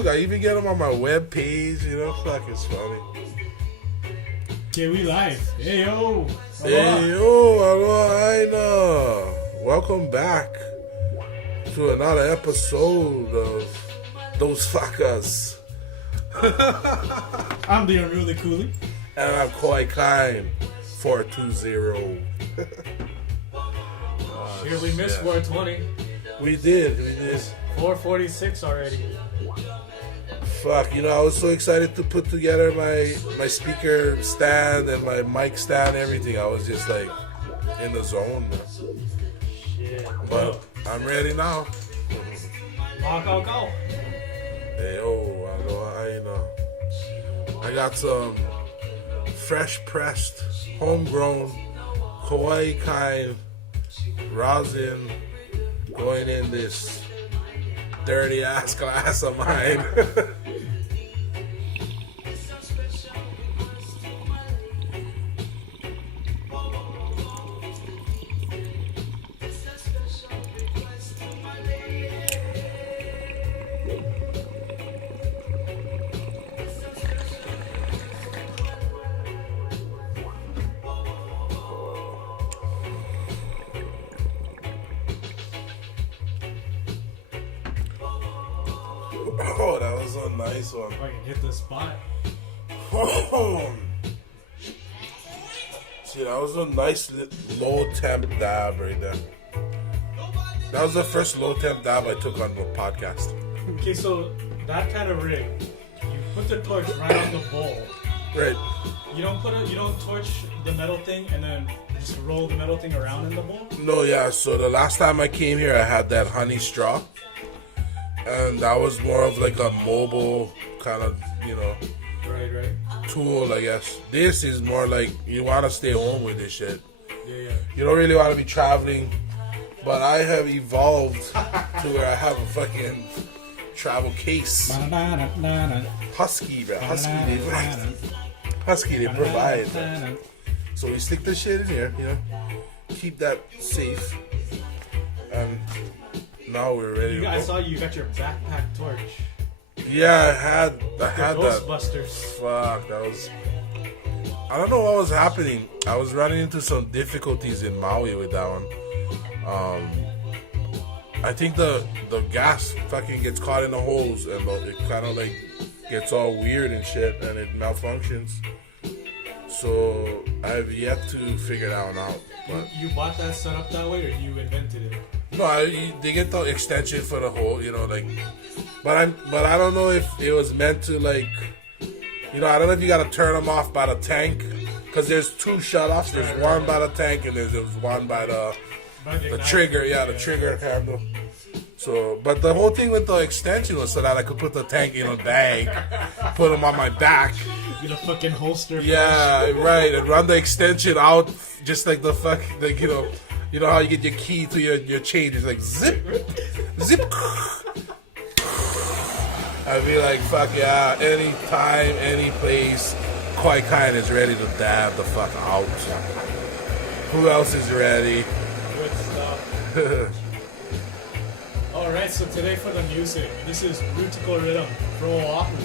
Look, I even get them on my web page. You know, fuck, it's funny. Okay, we live. Hey yo. Hey yo, aloha, Aina. Welcome back to another episode of Those Fuckers. I'm the Unruly Coolie. And I'm KauaiKine420. Here we missed 420. We did. 446 already. Fuck, you know, I was so excited to put together my speaker stand and my mic stand, everything. I was just like in the zone, man. Shit. But I'm ready now. Go. Hey, oh, I got some fresh pressed, homegrown KauaiKine rosin going in this dirty ass glass of mine. Oh, that was a nice one. If I can hit the spot. See, that was a nice low temp dab right there. That was the first low temp dab I took on the podcast. Okay, so that kind of rig, you put the torch right on the bowl. Right. You don't torch the metal thing and then just roll the metal thing around in the bowl? No, yeah. So the last time I came here, I had that honey straw. And that was more of like a mobile kind of, Right. tool, I guess. This is more like you want to stay home with this shit. Yeah. You don't really want to be traveling. But I have evolved to where I have a fucking travel case. Husky, bro. Husky, they provide that. So we stick the shit in here, keep that safe. And now we're ready to go. I saw you got your backpack torch. Yeah, I had that. Ghostbusters. Fuck, that was... I don't know what was happening. I was running into some difficulties in Maui with that one. I think the gas fucking gets caught in the hose and it kind of like gets all weird and shit and it malfunctions. So I've yet to figure that one out. But You bought that set up that way or you invented it? no, they get the extension for the hole, But I don't know if it was meant to like, I don't know if you gotta turn them off by the tank, because there's two shutoffs. There's one by the tank and there's one by the trigger. Yeah, the trigger handle. So, but the whole thing with the extension was so that I could put the tank in a bag, put them on my back. Get a fucking holster. Yeah, right, and run the extension out just like the fuck, like you know how you get your key to your chain. It's like zip, zip. I'd be like, fuck yeah, anytime, any place, KauaiKine is ready to dab the fuck out. Who else is ready? Good stuff. Alright, so today for the music, this is Rutico Rhythm from Oahu.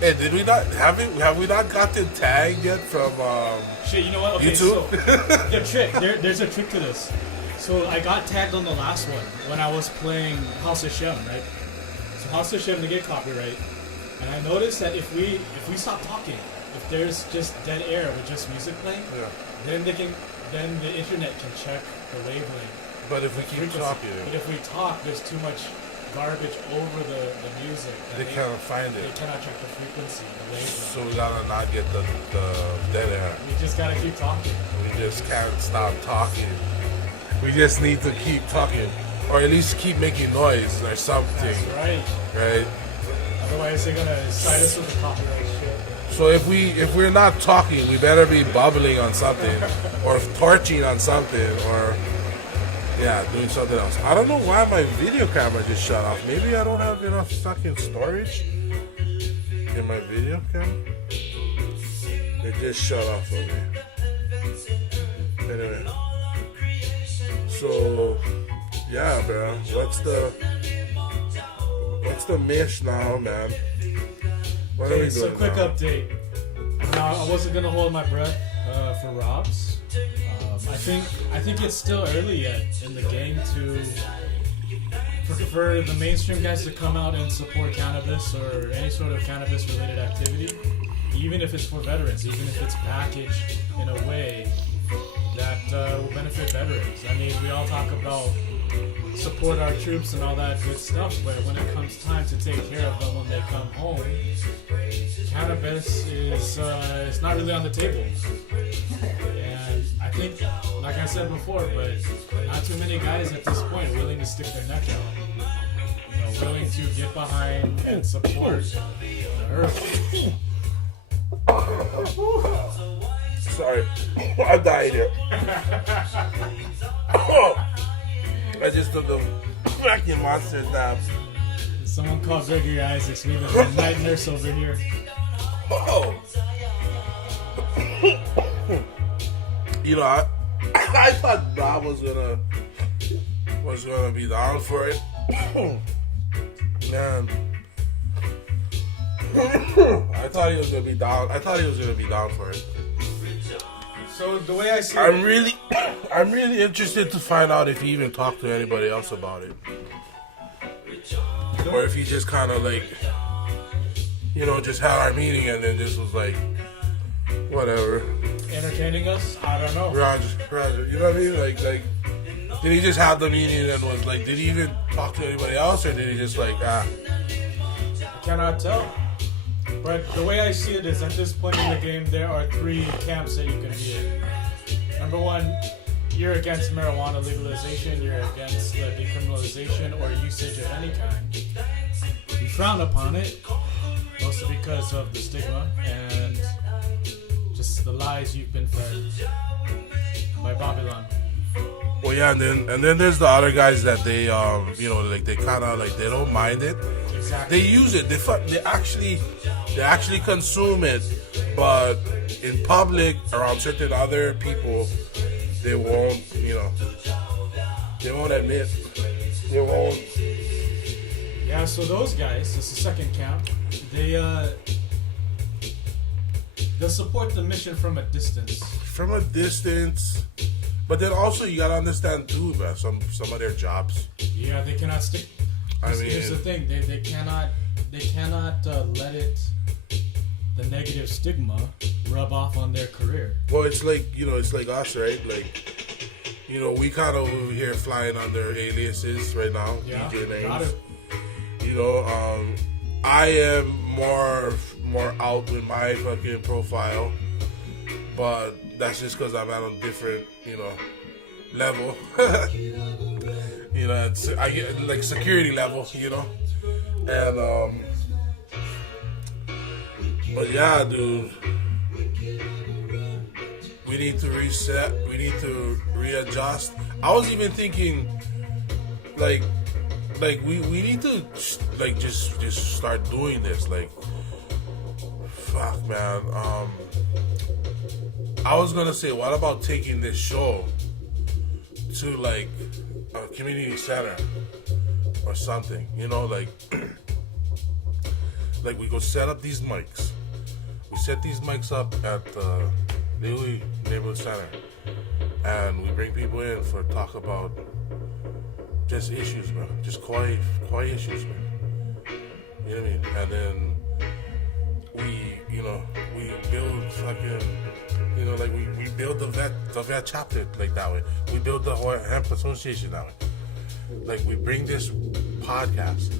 Hey, did we not have we not gotten tagged yet from Shit, you know what? Okay, YouTube? so the trick, there's a trick to this. So I got tagged on the last one when I was playing House of Shem, right? So House of Shem, they get copyright. And I noticed that if we stop talking, if there's just dead air with just music playing, then the internet can check the wavelength. But if we keep talking, but if we talk, there's too much garbage over the music. They cannot find They it. cannot check the frequency, the wavelength. So we gotta not get the dead air. We just gotta keep talking. We just can't stop talking. We just need to keep talking, or at least keep making noise or something. That's right. Right. Otherwise, they're gonna cite us with the copyright shit. So if we're not talking, we better be bubbling on something, or torching on something, or doing something else. I don't know why my video camera just shut off. Maybe I don't have enough fucking storage in my video camera. It just shut off on me. Anyway, so yeah, bro. What's the What's the mish now, man? What are we doing So quick now? update. Now, I wasn't gonna hold my breath for Rob's. I think it's still early yet in the game for the mainstream guys to come out and support cannabis or any sort of cannabis-related activity, even if it's for veterans, even if it's packaged in a way that will benefit veterans. I mean, we all talk about support our troops and all that good stuff, but when it comes time to take care of them when they come home, cannabis is not really on the table. And I think, like I said before, but not too many guys at this point willing to stick their neck out. You know, willing to get behind and support the earth. Sorry, I died here. I just took a fucking monster nap. Someone called Gregory Isaacs. We have a night nurse over here. Oh. You know, I thought Bob was gonna be down for it. Man. I thought he was gonna be down for it. So the way I see I'm really interested to find out if he even talked to anybody else about it. Or if he just kind of like, you know, just had our meeting and then just was like, whatever. Entertaining us? I don't know. Roger. You know what I mean? Like, did he just have the meeting and was like, did he even talk to anybody else or did he just like, I cannot tell. But the way I see it is, at this point in the game, there are three camps that you can be in. Number one, you're against marijuana legalization, you're against the decriminalization or usage of any kind. You frown upon it, mostly because of the stigma and just the lies you've been fed by Babylon. well, yeah, and then there's the other guys that they, you know, like they kind of like they don't mind it. Exactly. They use it. They actually consume it, but in public around certain other people, they won't. You know, they won't admit. They won't. Yeah. So those guys, it's the second camp. They'll support the mission from a distance. From a distance, but then also you gotta understand too, man. Some of their jobs. Yeah, they cannot stick. I mean, here's the thing: they cannot let it, the negative stigma, rub off on their career. well, it's like, you know, it's like us, right? Like, you know, we kind of over here flying under aliases right now. Yeah, DJ names. got it. You know, I am more out with my fucking profile, but that's just because I'm at a different, you know, level. You know, I get like security level, you know, and but yeah, dude, we need to reset. We need to readjust. I was even thinking, like we need to like just start doing this. Like, fuck, man. I was gonna say, what about taking this show to like a community center or something? You know, like like we go set up these mics. We set these mics up at the Līhuʻe Neighborhood Center, and we bring people in for talk about just issues, man. Just Kauai issues, man. You know what I mean? And then we build fucking, you know, like we build the vet chapter like that way. We build the hemp association that way. Like we bring this podcast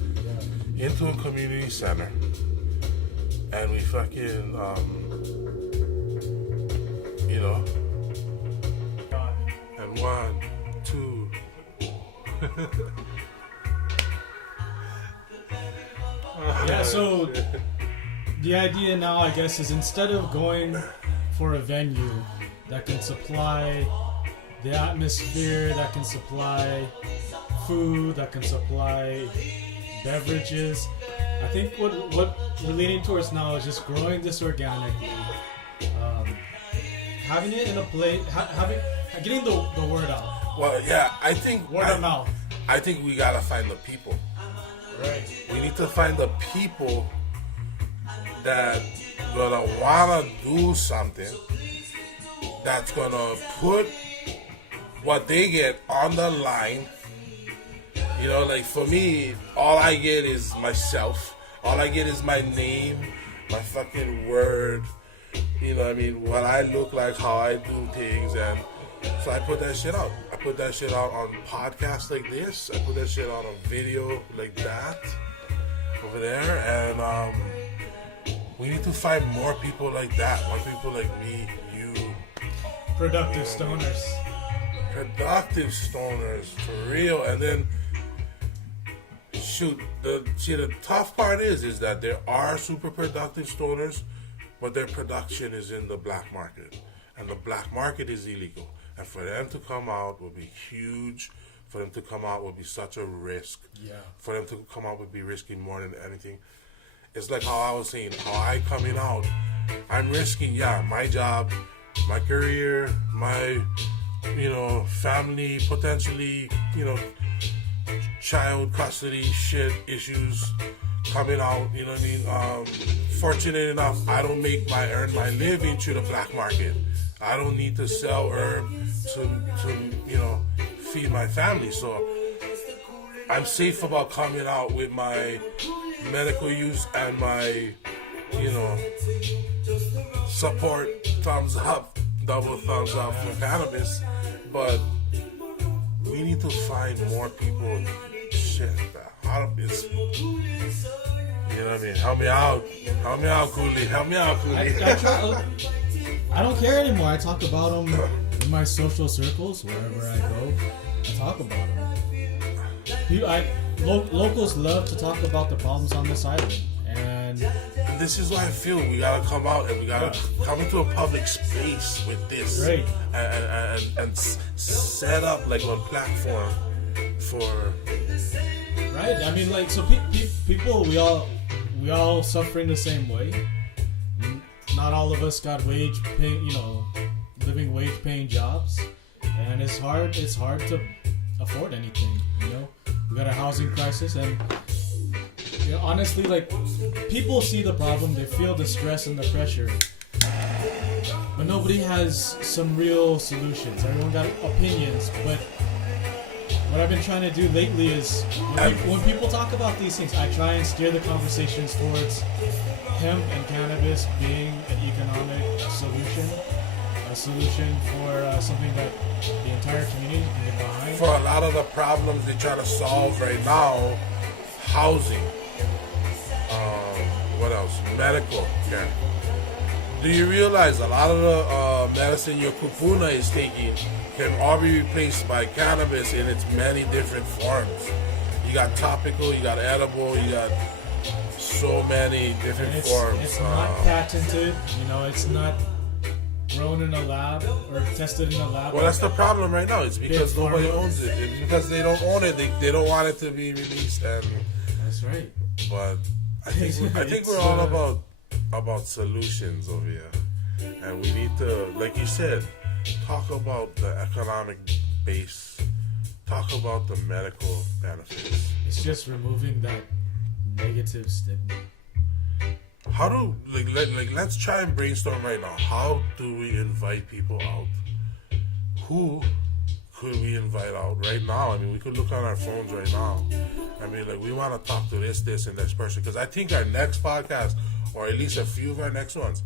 into a community center, and we fucking, you know, and 1, 2. Yeah, so the idea now, I guess, is instead of going for a venue that can supply the atmosphere, that can supply food, that can supply beverages, I think what we're leaning towards now is just growing this organically, having it in a place, getting the word out. Well, yeah, I think Word of mouth. I think we gotta find the people. Right. We need to find the people that gonna wanna do something that's gonna put what they get on the line. You know, like for me, all I get is myself. All I get is my name, my fucking word. You know what I mean? What I look like, how I do things, and so I put that shit out. I put that shit out on podcasts like this. I put that shit out on video like that over there, and we need to find more people like that. More people like me, you. Productive stoners. Productive stoners, for real. And then, shoot, the tough part is that there are super productive stoners, but their production is in the black market. And the black market is illegal. And for them to come out will be huge. For them to come out will be such a risk. Yeah. For them to come out would be risking more than anything. It's like how I was saying, how I coming out, I'm risking, my job, my career, my, family, potentially, child custody shit issues coming out, you know what I mean? Fortunate enough, I don't earn my living through the black market. I don't need to sell herb to feed my family. So I'm safe about coming out with my medical use and my, support, thumbs up, double thumbs up for cannabis. But we need to find more people. Shit, it's, you know what I mean? Help me out, Cooley. Help me out, Cooley. I don't care anymore. I talk about them in my social circles, wherever I go. I talk about them. Locals love to talk about the problems on this island, and this is why I feel we gotta come out and we gotta come into a public space with this, right? And set up like a platform for. Right. I mean, like, so people, we all suffering the same way. Not all of us got living wage paying jobs, and it's hard to afford anything. We got a housing crisis, and honestly, like, people see the problem, they feel the stress and the pressure, but nobody has some real solutions. Everyone got opinions, but what I've been trying to do lately is when people talk about these things, I try and steer the conversations towards hemp and cannabis being an economic solution, a solution for something that the entire community can get behind. For a lot of the problems they try to solve right now, housing, what else? Medical care. Do you realize a lot of the medicine your kupuna is taking can all be replaced by cannabis in its many different forms? You got topical, you got edible, you got so many different forms. It's not patented, it's not grown in a lab or tested in a lab. Well, that's the problem right now. It's because nobody owns it. It's because they don't own it. They don't want it to be released. And that's right. But I think we're all about solutions over here, and we need to, like you said, talk about the economic base, talk about the medical benefits. It's just removing that negative stigma. How do let's try and brainstorm right now. How do we invite people out? Who could we invite out right now? I mean, we could look on our phones right now. I mean, like, we want to talk to this, and this person, because I think our next podcast, or at least a few of our next ones,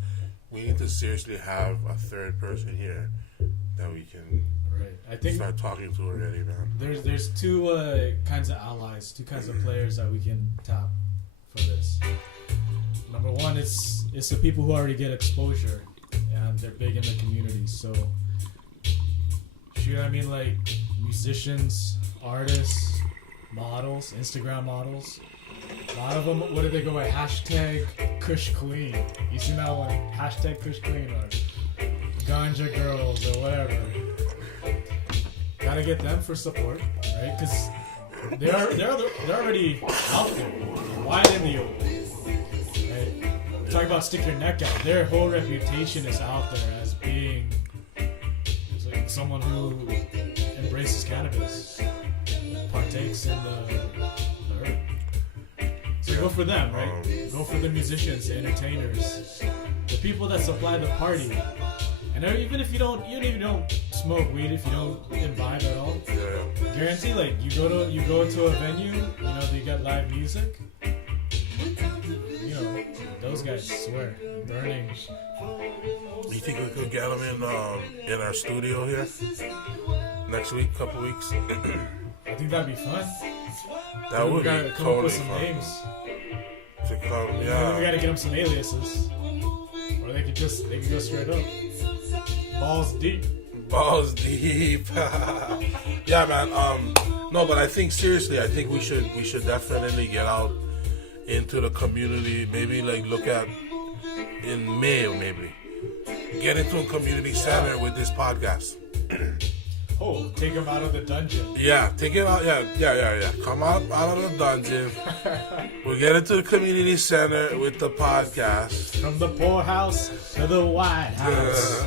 we need to seriously have a third person here that we can start talking to already, man. There's two kinds of allies, two kinds of players that we can tap for this. Number one, it's the people who already get exposure and they're big in the community. So, like musicians, artists, models, Instagram models. A lot of them, what did they go by? Hashtag Kush Queen. You seen that one? Hashtag Kush Queen or Ganja Girls or whatever. Gotta get them for support, right? Because they're already out there, wide in the open. Right? Talk about stick your neck out. Their whole reputation is out there as being like someone who embraces cannabis, partakes in the herb. Go for them, right? Go for the musicians, the entertainers, the people that supply the party. And even if you don't smoke weed, if you don't imbibe at all, guarantee like you go to a venue, they got live music. Those guys swear burning. You think we could get them in our studio here next week, couple weeks? I think that'd be fun. That would be come totally up with some fun. names. To come, And then we gotta get them some aliases, or they could go straight up. Balls deep. Balls deep. Yeah, man. No, but I think seriously, we should definitely get out into the community. Maybe like look at in May, or maybe get into a community center with this podcast. Oh, take them out of the dungeon. Yeah, take it out. Yeah. Come out of the dungeon. We'll get into the community center with the podcast. From the poorhouse to the White House.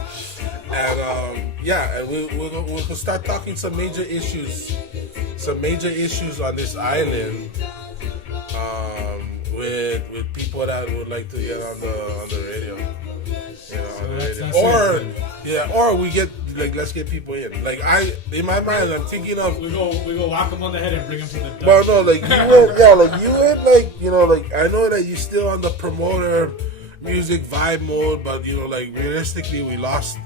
And we'll start talking some major issues on this island. With people that would like to get on the radio. Or we get let's get people in. In my mind, I'm thinking of we go whack them on the head and bring them to the dungeon. Well, no, I know that you're still on the promoter music vibe mode, but realistically, we lost.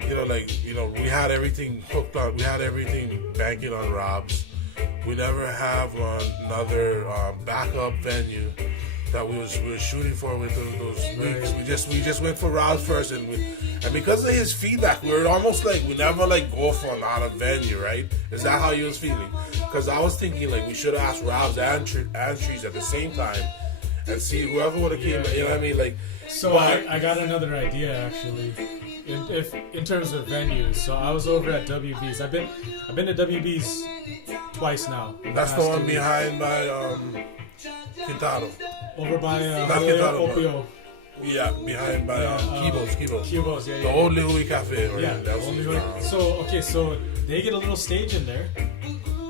We had everything hooked on. We had everything banking on Rob's. We never have another backup venue that we were shooting for with those weeks. We just went for Rob's first, and because of his feedback, we were almost like we never go for another venue, right? Is that how you was feeling? Because I was thinking we should have asked Rob's and Trees at the same time and see whoever would have came. You know what I mean? So I got another idea actually. In terms of venues, so I was over at WB's. I've been to WB's twice now. That's the one behind by Quintano. Over by Not Quintano, Opio. Yeah, behind by Cubo's, yeah. The old Līhuʻe cafe. Right? Yeah, the old Līhuʻe. So they get a little stage in there.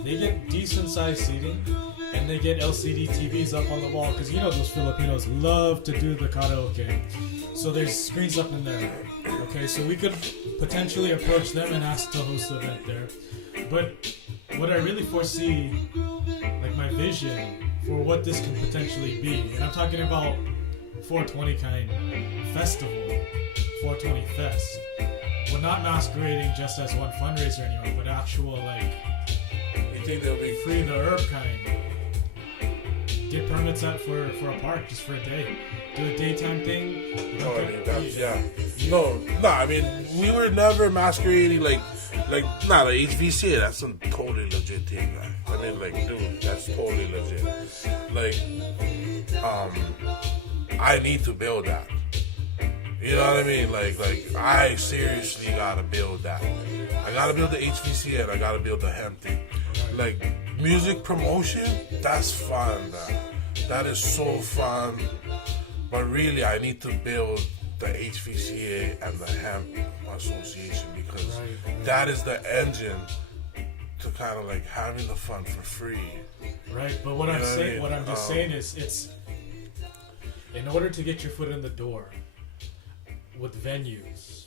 They get decent sized seating. And they get LCD TVs up on the wall because those Filipinos love to do the karaoke. So there's screens up in there. Okay, so we could potentially approach them and ask to host the event there. But what I really foresee, my vision for what this can potentially be, and I'm talking about 420 Festival, 420 Fest. We're not masquerading just as one fundraiser anymore, but actual You think they'll be free the herb kind. Get permits out for a park just for a day. Do a daytime thing. I mean, we were never masquerading the HVCA. That's some totally legit thing, man. I mean, dude, that's totally legit. I need to build that. You know what I mean? I seriously gotta build that. I gotta build the HVCA and I gotta build the hemp thing. Music promotion, that's fun, man. That is so fun. But really, I need to build the HVCA and the Hemp Association because that is the engine to kind of having the fun for free. Right, but what I'm saying is it's in order to get your foot in the door with venues,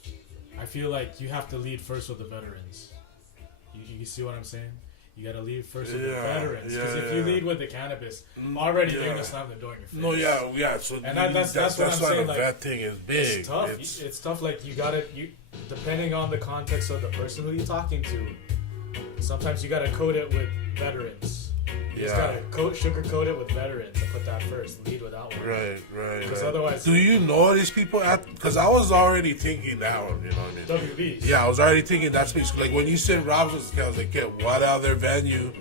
I feel like you have to lead first with the veterans. You see what I'm saying? You gotta lead first with the veterans, because if you lead with the cannabis, already they're gonna slam the door in your face. So that's what I'm saying. The vet thing is big. It's tough. It's tough. You depending on the context of the person who you're talking to. Sometimes you gotta code it with veterans. You just gotta sugarcoat it with veterans and put that first. Lead with that one. Right. Because otherwise, do you know these people? Because I was already thinking that one. You know what I mean? WBs. Yeah, I was already thinking that's basically when you said Rob's, I was what other venue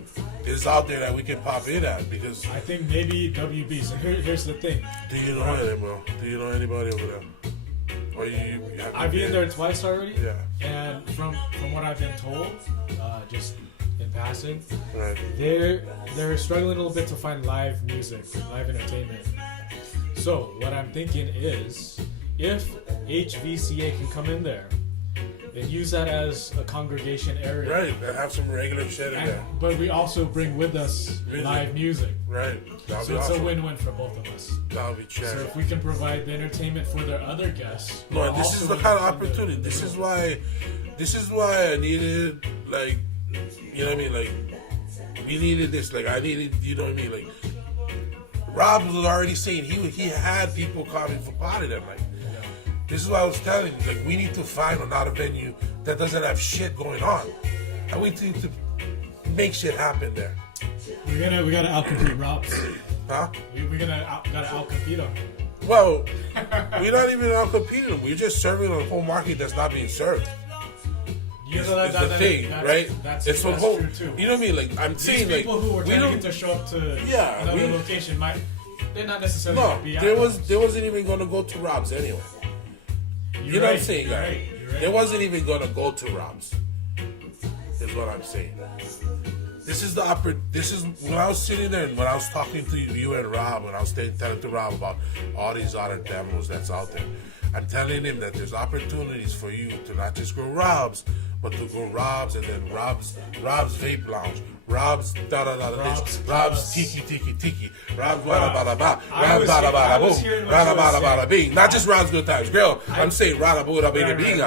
is out there that we can pop in at? Because I think maybe WBs. And here's the thing. Do you know anybody? Do you know anybody over there? Or I've been there twice already. Yeah. And from what I've been told, just in passing, right, they're struggling a little bit to find live music, live entertainment. So what I'm thinking is, if HVCA can come in there, and use that as a congregation area. Right, and have some regular shit in there. But we also bring with us live music. Right. So it's a win-win for both of us. That would be check. So if we can provide the entertainment for their other guests. No, this is the kind of opportunity. This is why I needed, like, you know what I mean? Like, we needed this. Like, I needed, you know what I mean? Like, Rob was already saying he had people coming for party that night. This is what I was telling you. Like, we need to find another venue that doesn't have shit going on, and we need to make shit happen there. We gotta outcompete Rob's. Huh? We gotta outcompete him. Well, we're not even outcompeting them. We're just serving a whole market that's not being served. It's the thing, right? It's from whole. True too. You know what I mean? Like, I'm saying, like, people who were trying to get to show up to another location they're not necessarily be there wasn't even gonna go to Rob's anyway. You know what I'm saying, guys? Right. They wasn't even gonna go to Rob's. Is what I'm saying. This is when I was sitting there and when I was talking to you and Rob, when I was telling to Rob about all these other demos that's out there. I'm telling him that there's opportunities for you to not just go Rob's, but to go Rob's and then Rob's Vape Lounge, Rob's Rob's Tiki, Rob's bada bada boom, bada bada bing. Not just Rob's Good Times Grill. I'm saying Rada Buddha Bada Bing.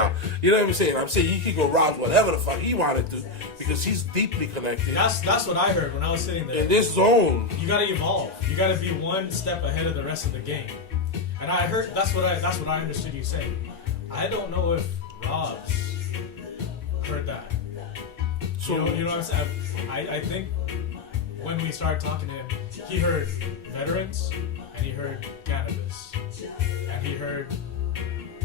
You know what I'm saying? I'm saying you can go Rob's whatever the fuck he wanted to because he's deeply connected. That's what I heard when I was sitting there. In this zone, you gotta evolve. You gotta be one step ahead of the rest of the game. And I heard that's what I understood you saying. I don't know if Rob's heard that. So you know what I'm saying? I think when we started talking to him, he heard veterans and he heard cannabis. And he heard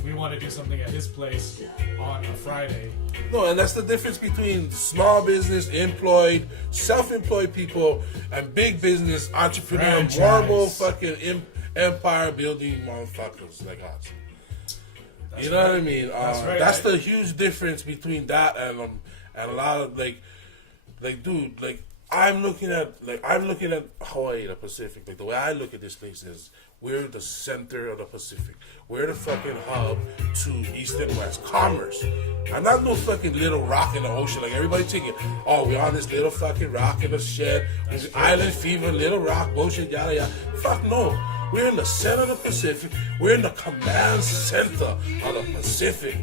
we want to do something at his place on a Friday. No, and that's the difference between small business, employed, self-employed people, and big business, entrepreneur, marble fucking empire building motherfuckers like us. That's you know what I mean? That's the huge difference between that and a lot of like dude, like I'm looking at Hawaii, the Pacific. Like the way I look at this place is we're the center of the Pacific. We're the fucking hub to East and West commerce. I'm not no fucking little rock in the ocean like everybody thinking. Oh, we're on this little fucking rock in the shed, island fever, little rock, bullshit, yada yada. Fuck no. We're in the center of the Pacific. We're in the command center of the Pacific.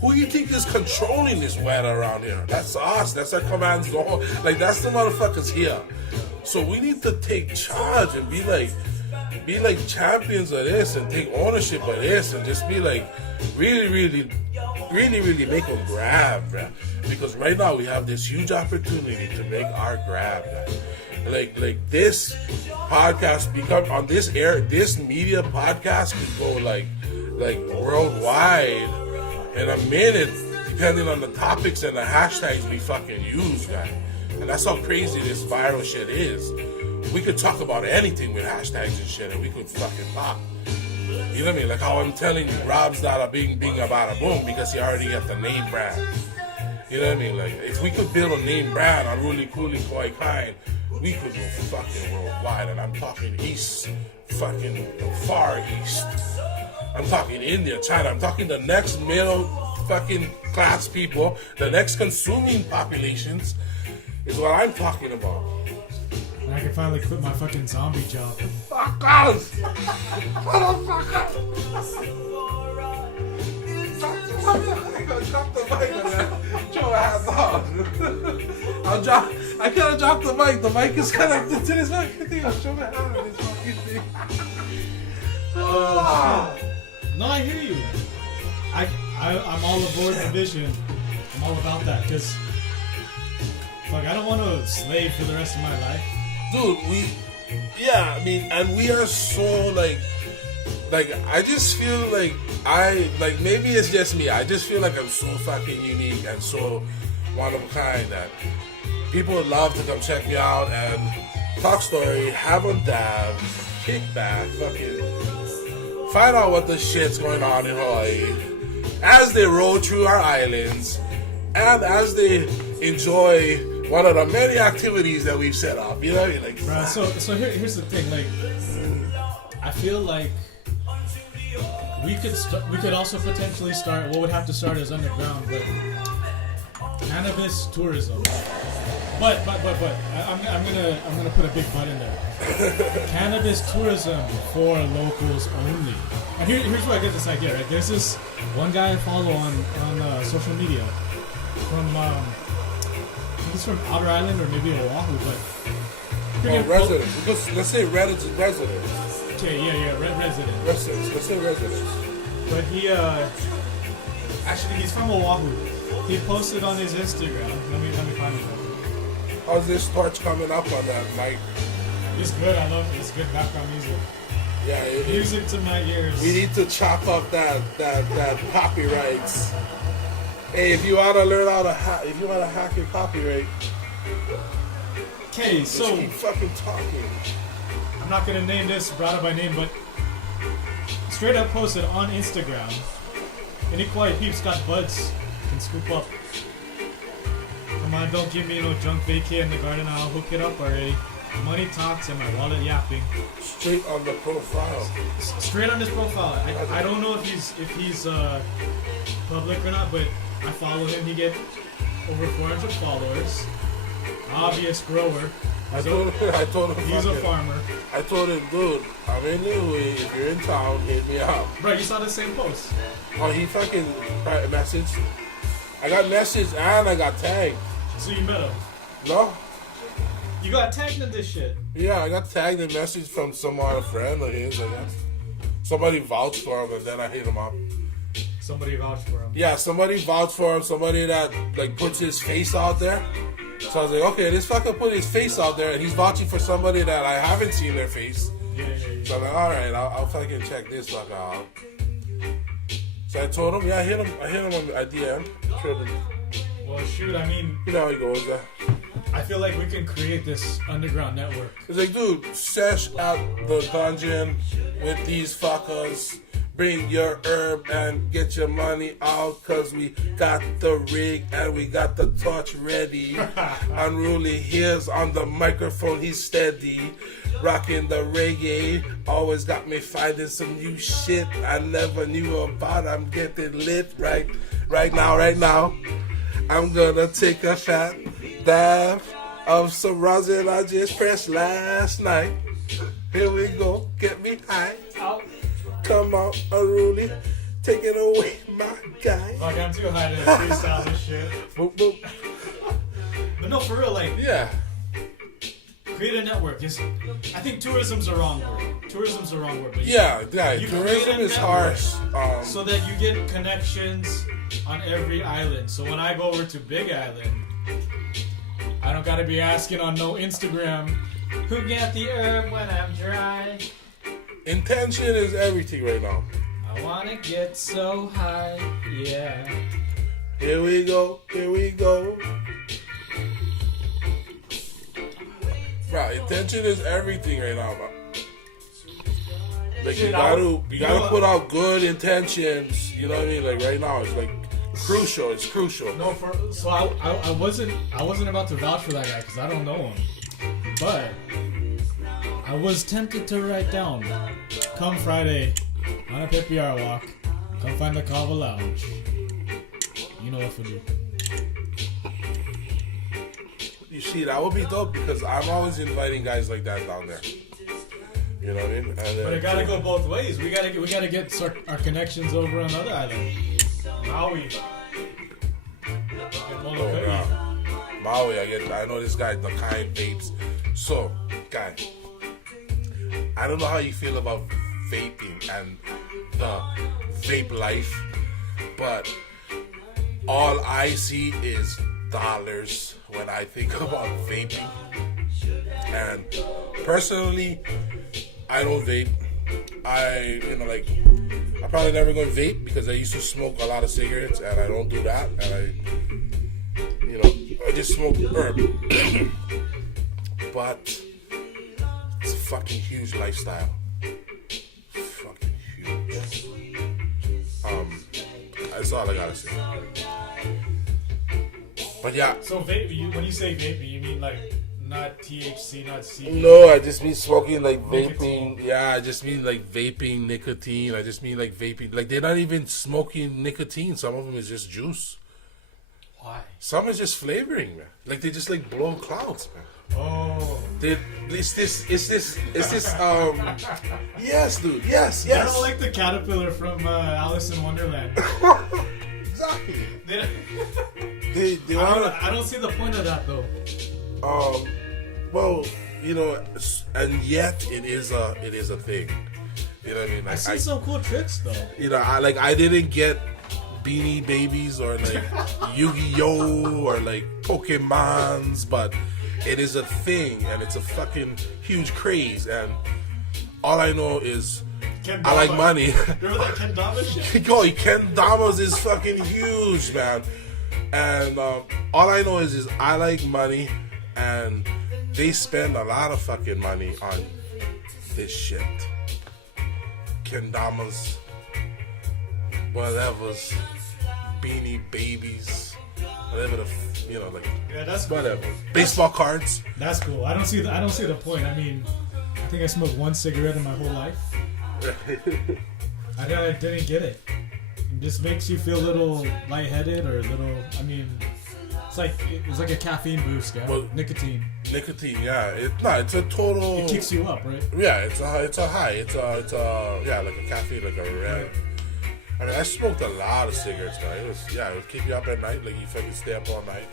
Who you think is controlling this weather around here? That's us. That's our command zone. Like, that's the motherfuckers here. So we need to take charge and be like champions of this and take ownership of this and just be like really make a grab, bro. Because right now we have this huge opportunity to make our grab, guys. Like this podcast become on this this media podcast could go like worldwide in a minute, depending on the topics and the hashtags we fucking use, guys. And that's how crazy this viral shit is. We could talk about anything with hashtags and shit, and we could fucking pop. You know what I mean? Like how I'm telling you, Rob's not a bing about a boom because he already got the name brand. You know what I mean? Like if we could build a name brand on Unruly808 KauaiKine, we could go fucking worldwide. And I'm talking east, fucking far east. I'm talking India, China. I'm talking the next middle fucking class people, the next consuming populations is what I'm talking about. And I can finally quit my fucking zombie job. Fuck us! Motherfucker! I'm gonna drop the mic, man. Show ass off. I can't drop the mic. The mic is connected to this fucking thing. I'll show my hand on this fucking thing. No, I hear you. I'm all aboard the vision. I'm all about that because, fuck, I don't want to slave for the rest of my life. Dude, and we are so like I just feel like maybe it's just me. I just feel like I'm so fucking unique and so one of a kind that people would love to come check me out and talk story, have a dab, kick back, fucking find out what the shit's going on in Hawaii as they roll through our islands and as they enjoy one of the many activities that we've set up. You know what I mean? Like, bro, so here's the thing. Like, I feel like we could also potentially start. What would have to start as underground, but cannabis tourism. But I'm gonna put a big but in there. Cannabis tourism for locals only. And here's where I get this idea. Right, there's this one guy I follow on social media from I think he's from Outer Island or maybe Oahu, but residents. Let's say residents. Okay, yeah, residents. Let's say residents. But he actually he's from Oahu. He posted on his Instagram. Let me find it. How's this torch coming up on that mic? It's good. I love it. It's good background music. Yeah, music to my ears. We need to chop up that copyrights. Hey, if you want to learn how to hack your copyright, okay, so just keep fucking talking. I'm not gonna name this brought up by name, but straight up posted on Instagram. Any quiet peeps got buds can scoop up. Come on, don't give me no junk vacay in the garden. I'll hook it up already. Money talks and my wallet yapping. Straight on the profile. Straight on his profile. I don't know if he's public or not, but I follow him. He get over 400 followers. Obvious grower. I told him he's a farmer. I told him, dude, I'm in Līhuʻe. If you're in town, hit me up. Bro, you saw the same post. Oh, he fucking messaged. I got messaged and I got tagged. So you met him? No. You got tagged in this shit? Yeah, I got tagged and messaged from some other friend of his, I guess. Somebody vouched for him and then I hit him up. Somebody vouched for him? Yeah, somebody vouched for him. Somebody that like puts his face out there. So I was like, okay, this fucker put his face out there and he's vouching for somebody that I haven't seen their face. Yeah. So I'm like, alright, I'll fucking check this fucker out. So I told him, yeah, I hit him on DM. Well, shoot, I mean, you know how he goes, I feel like we can create this underground network. It's like, dude, sesh at the dungeon with these fuckers. Bring your herb and get your money out, cause we got the rig and we got the torch ready. Unruly here's on the microphone, he's steady. Rocking the reggae, always got me finding some new shit I never knew about. I'm getting lit right now. I'm gonna take a fat dab of some rosin I just pressed last night. Here we go, get me high. Out. Come on, Unruly, take it away, my guy. Fuck, I'm too high to freestyle this shit. Boop, boop. But no, for real, like, yeah. Create a network. I think tourism's the wrong word. But yeah. Tourism is harsh. So that you get connections on every island. So when I go over to Big Island, I don't gotta be asking on no Instagram, who got the herb when I'm dry? Intention is everything right now. I wanna get so high, yeah. Here we go. Bro, intention is everything right now, bro. Like, you gotta put out good intentions. You know what I mean? Like right now, it's like crucial. It's crucial. No, so I wasn't about to vouch for that guy because I don't know him, but I was tempted to write down, come Friday on a PPR walk, come find the Kauai Lounge. You know what to do. You see, that would be dope because I'm always inviting guys like that down there. You know what I mean? But it gotta go both ways. We gotta get our connections over on the other island. Maui. Maui, I know this guy, the Kine vapes. So, guy, I don't know how you feel about vaping and the vape life, but all I see is dollars when I think about vaping. And personally, I don't vape. I'm probably never gonna vape because I used to smoke a lot of cigarettes and I don't do that. And I just smoke herb. But it's a fucking huge lifestyle. Fucking huge. That's all I gotta say. But yeah. So vape, when you say vaping, you mean like not THC, not CBD. No, I just mean smoking like Nicotine. vaping. Yeah, I just mean like vaping nicotine. I just mean like vaping. Like they're not even smoking nicotine. Some of them is just juice. Why? Some is just flavoring, man. Like they just like blow clouds, man. Oh. It's this. Yes, dude. Yes. I don't like the caterpillar from Alice in Wonderland. Exactly. They They wanna. I don't see the point of that though. Well, you know, and yet it is a thing. You know what I mean? I see some cool tricks though. You know, I didn't get Beanie Babies or like Yu-Gi-Oh or like Pokemons, but it is a thing and it's a fucking huge craze. And all I know is I like money. Remember that Kendama shit? Kendama's is fucking huge, man. And all I know is I like money, and they spend a lot of fucking money on this shit. Kendamas, whatever's, Beanie Babies, whatever like that's whatever. Baseball cards. That's cool. I don't see the point. I mean, I think I smoked one cigarette in my whole life. I didn't get it. It just makes you feel a little lightheaded or a little. I mean, it's like a caffeine boost, yeah. Well, nicotine, yeah. It's a total. It kicks you up, right? Yeah, it's a high. It's a like a caffeine, like a red. I mean, I smoked a lot of cigarettes, man. It would keep you up at night, like you fucking stay up all night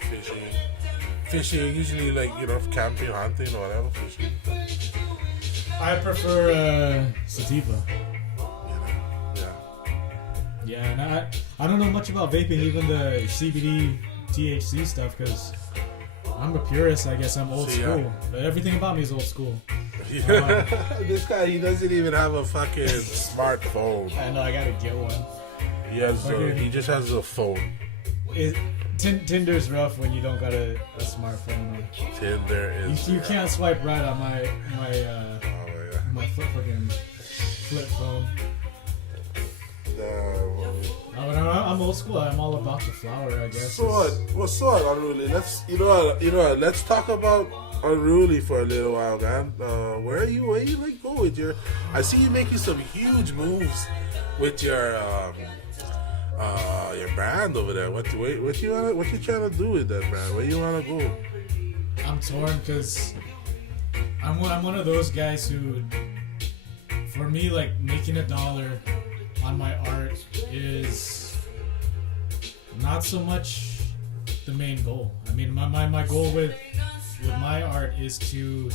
fishing. Usually, like camping, hunting, or whatever. Fishing. I prefer sativa. Yeah, and I don't know much about vaping, even the CBD, THC stuff, because I'm a purist, I guess. I'm old school. But everything about me is old school. This guy, he doesn't even have a fucking smartphone. I know, I gotta get one. He just has a phone. Tinder's rough when you don't got a smartphone. Tinder is. You can't swipe right on my fucking flip phone. But I'm old school. I'm all about the flower, I guess. So what's up, Unruly? Let's talk about Unruly for a little while, man. Where you like go with your? I see you making some huge moves with your brand over there. What you trying to do with that brand? Where you wanna go? I'm torn because I'm one of those guys who, for me, like making $1 on my art is not so much the main goal. I mean, my goal with my art is to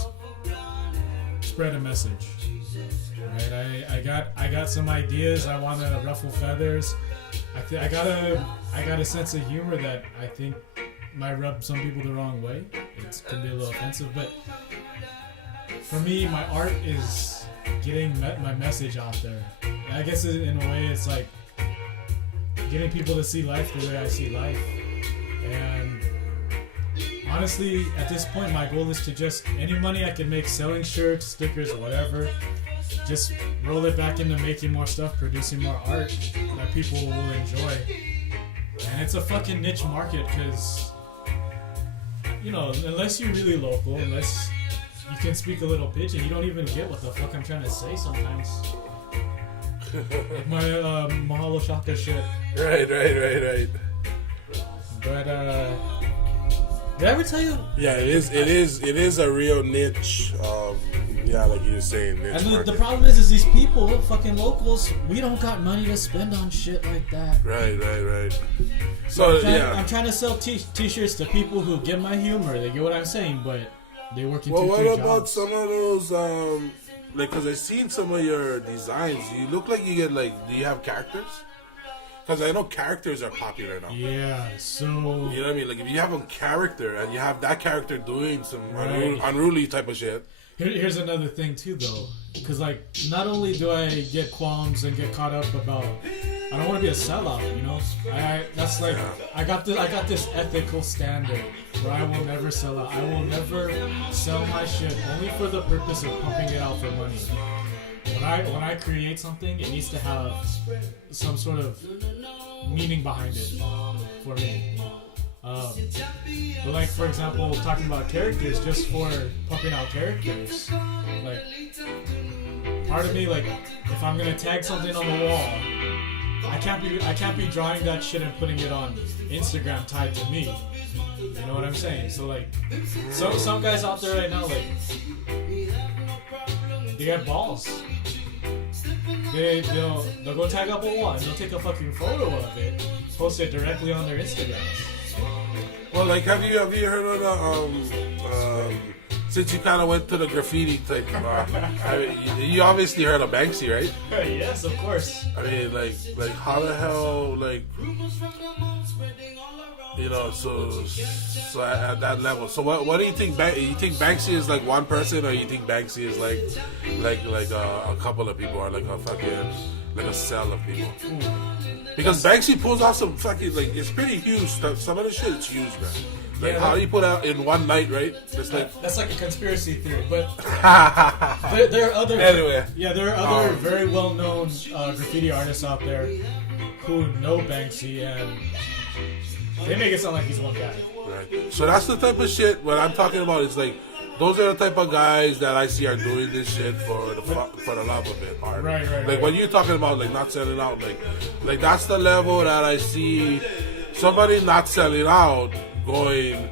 spread a message. Right? I got some ideas. I want to ruffle feathers. I got a sense of humor that I think might rub some people the wrong way. It can be a little offensive, but for me, my art is getting my message out there. I guess in a way, it's like getting people to see life the way I see life. And honestly, at this point, my goal is to just any money I can make selling shirts, stickers, whatever, just roll it back into making more stuff, producing more art that people will enjoy. And it's a fucking niche market because, unless you're really local, unless you can speak a little pidgin, you don't even get what the fuck I'm trying to say sometimes. Like my Mahalo Shaka shit. Right. But did I ever tell you? Yeah, it is a real niche. Like you were saying, niche. And the problem is these people, fucking locals, we don't got money to spend on shit like that. Right. So I'm trying to sell t-shirts to people who get my humor. They get what I'm saying, but they work in two, what three about jobs. some of those? Because I've seen some of your designs. You look like you get do you have characters? Because I know characters are popular now. Yeah, so... You know what I mean? Like, if you have a character, and you have that character doing some unruly type of shit... Here's another thing, too, though. Because, not only do I get qualms and get caught up about... I don't want to be a sellout, I got this ethical standard where I will never sell out. I will never sell my shit only for the purpose of pumping it out for money. When I create something, it needs to have some sort of meaning behind it for me. But like, for example, talking about characters, just for pumping out characters, like, part of me, like, if I'm gonna tag something on the wall, I can't be drawing that shit and putting it on Instagram tied to me. You know what I'm saying? So like, some guys out there right now, like, they got balls. They'll go tag up a wall and they'll take a fucking photo of it, post it directly on their Instagram. Well, like, have you heard of the since you kind of went to the graffiti type, you obviously heard of Banksy, right? Yes, of course. I mean, like how the hell, like, you know, so at that level. So what do you think? You think Banksy is like one person, or you think Banksy is like a couple of people, or like a fucking like a cell of people? Because Banksy pulls off some fucking, like, it's pretty huge stuff. Some of the shit is huge, man. Like, how do you put out in one night, right? It's like, that's like a conspiracy theory, but there are other. Anyway, yeah, there are other very well-known graffiti artists out there who know Banksy, and they make it sound like he's one guy. Right. So that's the type of shit. What I'm talking about is like, those are the type of guys that I see are doing this shit for the love of it. Art. Right. Like, when you're talking about, like, not selling out, like that's the level that I see somebody not selling out going,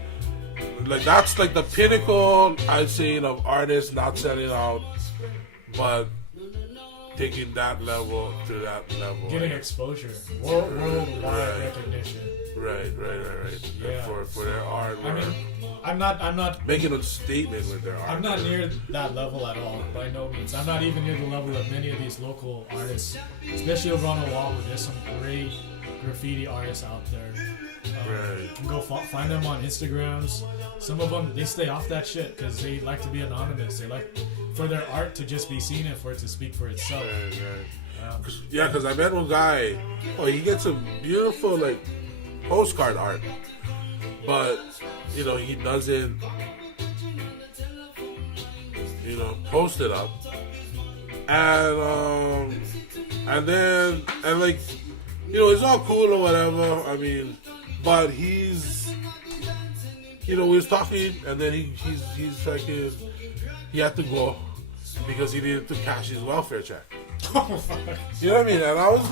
like, that's like the pinnacle I've seen of artists not selling out, but taking that level to that level. Getting exposure. Worldwide recognition. Right. Yeah. Like for their art. I mean, I'm not making a statement with their art. I'm not near that level at all, by no means. I'm not even near the level of many of these local artists, especially over on the wall. There's some great graffiti artists out there. Right. You can go find them on Instagrams. Some of them, they stay off that shit because they like to be anonymous. They like for their art to just be seen and for it to speak for itself. Right. Yeah, because I met one guy. Oh, he gets some beautiful, like, postcard art, but, you know, he doesn't, you know, post it up, and like, you know, it's all cool or whatever. I mean, but he's, you know, we was talking, and then he's like, he had to go because he needed to cash his welfare check. You know what I mean? And I was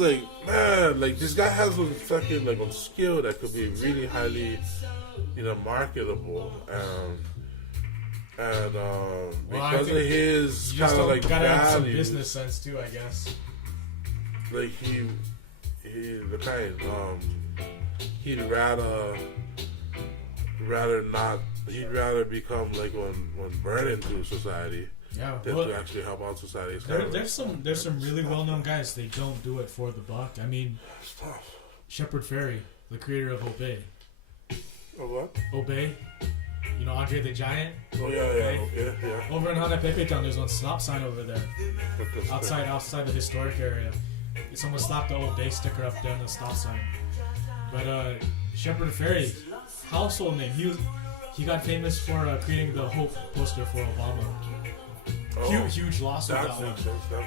like, man, like, this guy has some fucking, like, a skill that could be really highly, you know, marketable, and because of his kind of, like, gotta have some value, business sense too, I guess. like, he the kind, he'd rather not, he'd rather become, like, one burn into society. Yeah, to actually help out society. There's some really well-known guys. They don't do it for the buck. I mean, Shepard Fairey, the creator of Obey. Oh, what? Obey. You know Andre the Giant? Oh, yeah. Over in Hanapepe Town, there's one stop sign over there. Outside the historic area. Someone slapped the Obey sticker up there on the stop sign. But Shepard Fairey, household name. He got famous for creating the Hope poster for Obama. Huge loss with that one.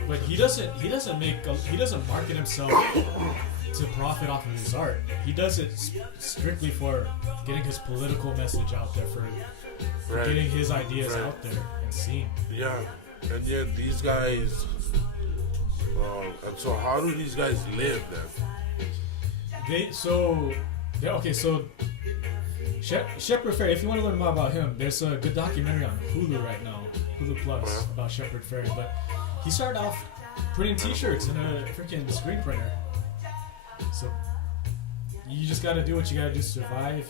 But he doesn't market himself to profit off of his art. He does it strictly for getting his political message out there, for getting his ideas out there and seen. Yeah, and yet these guys. And so how do these guys live then? So Shepard Fairey, if you want to learn more about him, there's a good documentary on Hulu right now, Hulu Plus, about Shepard Fairey. But he started off printing t-shirts in a freaking screen printer. So you just got to do what you got to do to survive.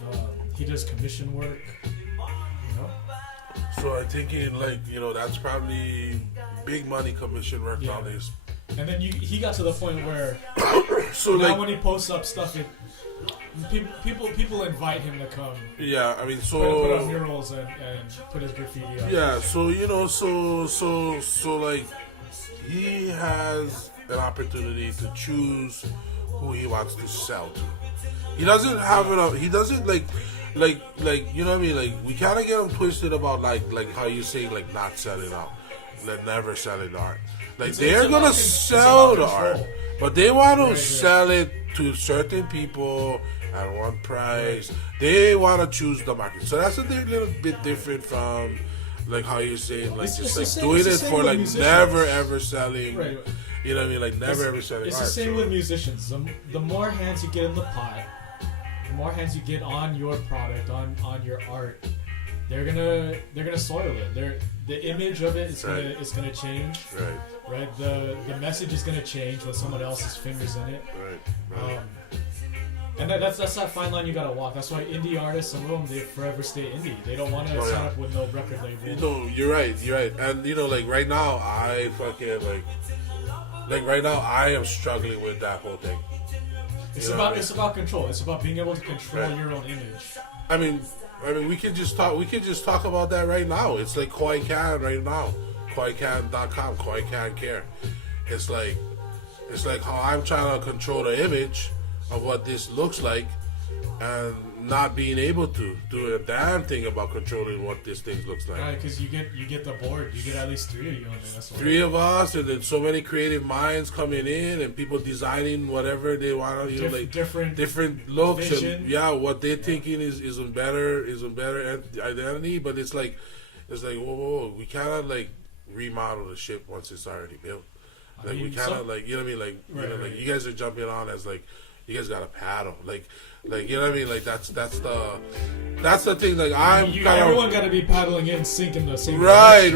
He does commission work, you know. So I'm thinking, like, you know, that's probably big money commission work nowadays. And then he got to the point where so now, like, when he posts up stuff, people invite him to come. Yeah, I mean, so put up murals and put his graffiti up. Yeah, so you know, so like, he has an opportunity to choose who he wants to sell to. He doesn't have enough. He doesn't like you know what I mean. Like, we kind of get him twisted about like how you say, like, not selling out, like never selling art. Like, they're gonna sell the art, but they want to sell it to certain people at one price. They want to choose the market. So that's a little bit different from like how you're saying, like just like doing it for like never ever selling. Right. You know what I mean? Like never ever selling. It's the same with musicians. The more hands you get in the pot, the more hands you get on your product, on your art, they're gonna soil it. The image of it is gonna change. Right. The message is gonna change with someone else's fingers in it. Right. And that's that fine line you gotta walk. That's why indie artists, some of them, they forever stay indie. They don't want to sign up with no record label. No, you're right. And like right now, I fucking like right now, I am struggling with that whole thing. It's about control. It's about being able to control your own image. I mean, we can just talk about that right now. It's like KauaiKine right now, KauaiKine.com, KauaiKine420. It's like how I'm trying to control the image of what this looks like, and not being able to do a damn thing about controlling what this thing looks like. Right, because you get the board. You get at least 3 of you on there. That's three of us, and then so many creative minds coming in, and people designing whatever they want to, like different looks, vision. And what they're thinking is a better identity. But it's like whoa, we cannot like remodel the ship once it's already built. Like we cannot like, you know what I mean, like like you guys are jumping on as like you guys got a paddle, like you know what I mean, like that's the thing. Like everyone got to be paddling in, sinking the same. Right.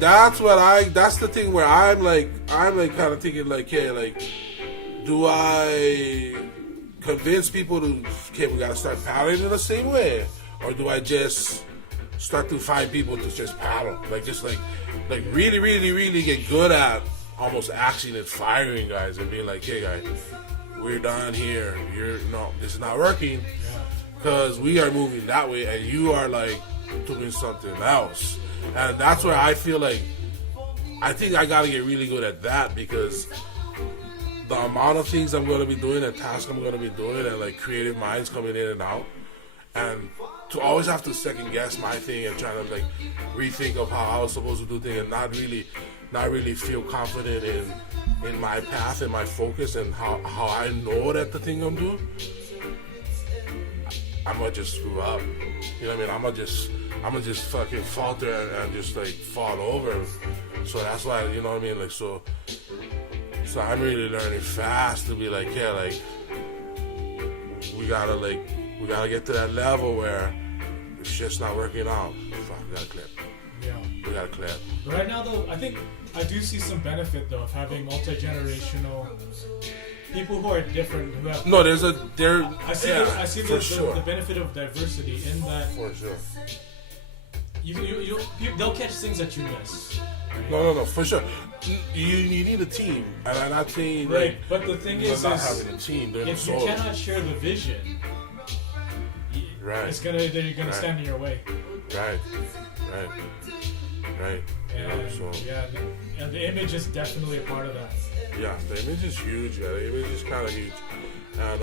That's the thing where I'm kind of thinking like, hey, like, do I convince people to we gotta start paddling in the same way, or do I just start to find people to just paddle, like just like really, really, really get good at almost axing and firing guys and being like, hey guys, we're done here. This is not working because we are moving that way and you are like doing something else. And that's where I feel like I think I gotta get really good at that, because the amount of things I'm gonna be doing and tasks I'm gonna be doing and like creative minds coming in and out, and to always have to second guess my thing and trying to like rethink of how I was supposed to do things and not really feel confident in my path and my focus and how I know that the thing I'm doing, I'm gonna just screw up. You know what I mean? I'm gonna just fucking falter and just like fall over. So that's why, you know what I mean? Like so I'm really learning fast to be like, yeah, like we gotta get to that level where it's just not working out. Fuck, we gotta clip. Yeah. We gotta clip. Right now, though, I think I do see some benefit though of having multi-generational people who are different. Who have I see the benefit of diversity in that. For sure. They'll catch things that you miss. Right? No, for sure. You need a team, and I'm not saying right. But the thing is not having a team. If you cannot share the vision, right, they're gonna stand in your way. Right. And the image is definitely a part of that. Yeah, the image is huge. Yeah, the image is kind of huge, and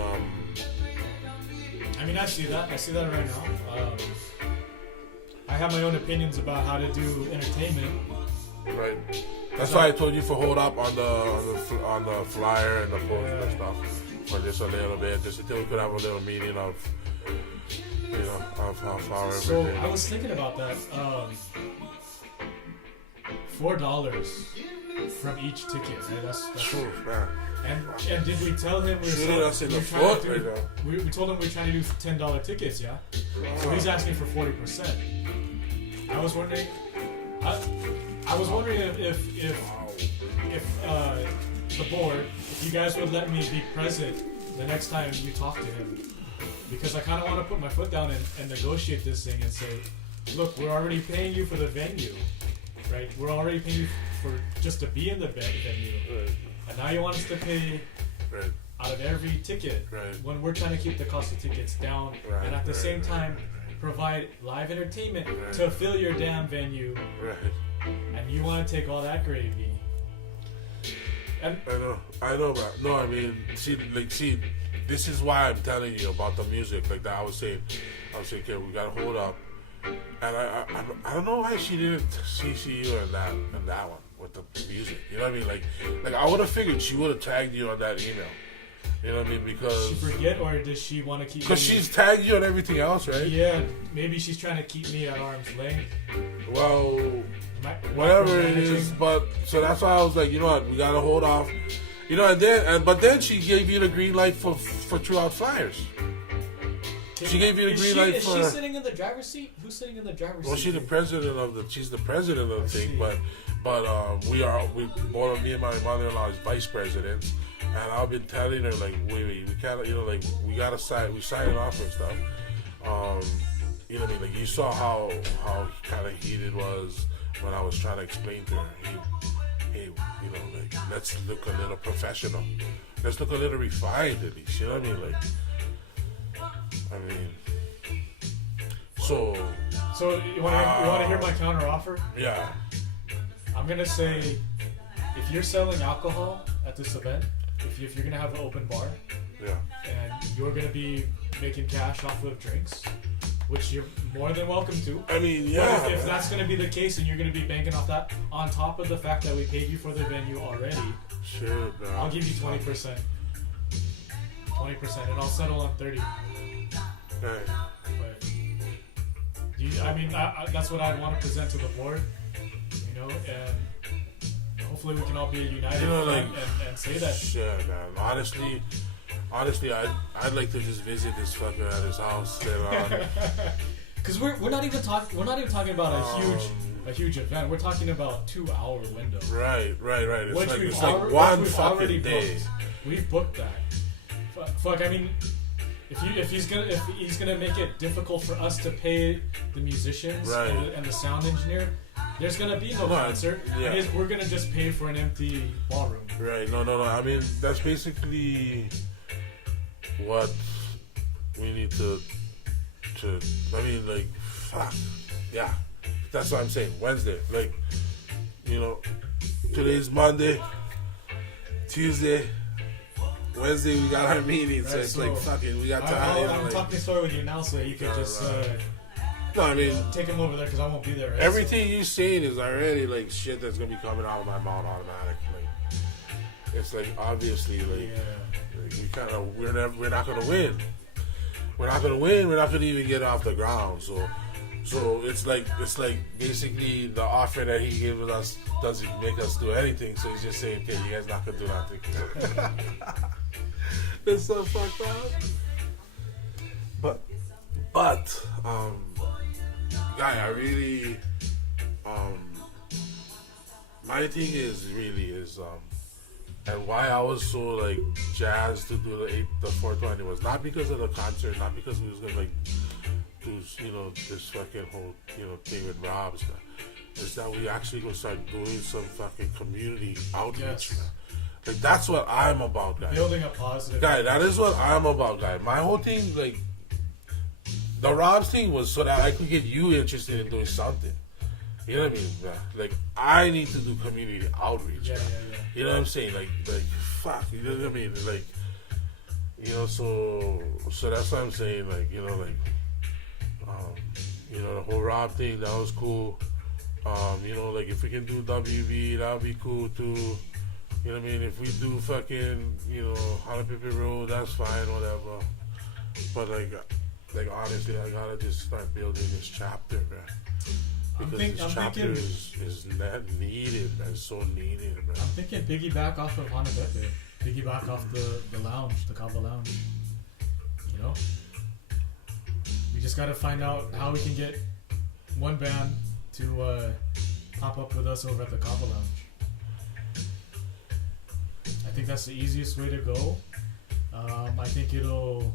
I mean, I see that right now. I have my own opinions about how to do entertainment. Right. That's why I told you to hold up on the flyer and the post and stuff for just a little bit, just until we could have a little meeting of, you know, of our. So I was thinking about that. $4 from each ticket. Right? That's true, man. And did we tell him we told him we're trying to do $10 tickets, yeah? So he's asking for 40%. I was wondering if the board, if you guys would let me be present the next time you talk to him, because I kind of want to put my foot down and negotiate this thing and say, look, we're already paying you for the venue, right? We're already paying you for just to be in the venue, right. And now you want us to pay right. out of every ticket, right. When we're trying to keep the cost of tickets down, right. And at the same time provide live entertainment right. to fill your damn venue, right. And you want to take all that gravy. And I know, bro. No, I mean, see, this is why I'm telling you about the music. Like that, I was saying, okay, we gotta hold up. And I don't know why she didn't CC you in that one with the music. You know what I mean? Like I would have figured she would have tagged you on that email. You know what I mean? Because Did she forget, or does she want to keep? Because she's tagged you on everything else, right? Yeah, maybe she's trying to keep me at arm's length. Well, whatever it is, but so that's why I was like, you know what, we gotta hold off. You know, but then she gave you the green light for True Out Flyers. She gave you the green light for. Is she sitting in the driver's seat? Who's sitting in the driver's seat? Well, she's the president of the. She's the president of the thing, but me and my mother-in-law is vice presidents, and I've been telling her like, wait, we can't, you know, like we signing off and stuff. You know what I mean? Like you saw how kind of heated it was when I was trying to explain to her, hey, you know, like let's look a little professional, let's look a little refined at least. You know what I mean? Like. So you want to hear my counter offer? Yeah. I'm gonna say, if you're selling alcohol at this event, if you're gonna have an open bar, yeah, and you're gonna be making cash off of drinks, which you're more than welcome to. I mean, yeah. But if that's gonna be the case, and you're gonna be banking off that, on top of the fact that we paid you for the venue already, sure, man. I'll give you 20%. 20%, and I'll settle on 30%. Right. But that's what I'd want to present to the board, you know, and hopefully we can all be united, you know, like, and say that. Sure, man. Honestly, I'd like to just visit this fucker at his house. Because we're not even talking about a huge event. We're talking about 2-hour window. Right. It's like one fucking day. We've booked that. Fuck. I mean, if he's gonna make it difficult for us to pay the musicians and the sound engineer, there's gonna be no concert. Yeah. And we're gonna just pay for an empty ballroom. Right. No. I mean, that's basically what we need to. I mean, like, fuck. Yeah. That's what I'm saying. Wednesday, like, you know, today's Monday, Tuesday. Wednesday we got our meeting, so it's like fucking. We got time. I'm talking story with you now, so you can just. No, I mean, take him over there because I won't be there. Right? Everything you're saying is already like shit that's gonna be coming out of my mouth automatically. It's like obviously like we're not gonna win. We're not gonna win. We're not gonna even get off the ground. So it's like basically the offer that he gave us doesn't make us do anything. So he's just saying, okay, you guys not gonna do nothing. It's so fucked up. But guy, I really my thing is and why I was so like jazzed to do the 420 was not because of the concert, not because we was gonna like do, you know, this fucking whole, you know, thing with Rob's, man. Is that we actually gonna start doing some fucking community outreach, man. Like that's what I'm about, guy. Building a positive guy. That is what I'm about, guy. My whole thing, like the Rob's thing, was so that I could get you interested in doing something. You know what I mean, man? Like I need to do community outreach. Yeah. You know what I'm saying? Like fuck. You know what I mean? Like, you know, so that's what I'm saying. Like, you know, like. You know, the whole Rob thing, that was cool. You know, like if we can do WB, that would be cool too. You know what I mean? If we do fucking, you know, 100 Pippin Road, that's fine, whatever. But like honestly, I gotta just start building this chapter, man. Because this chapter is needed, man. So needed, man. I'm thinking piggyback off of Hanapepe. Piggyback off the lounge, the Kava lounge. You know? We just gotta find out how we can get one band to pop up with us over at the Kava Lounge. I think that's the easiest way to go. I think it'll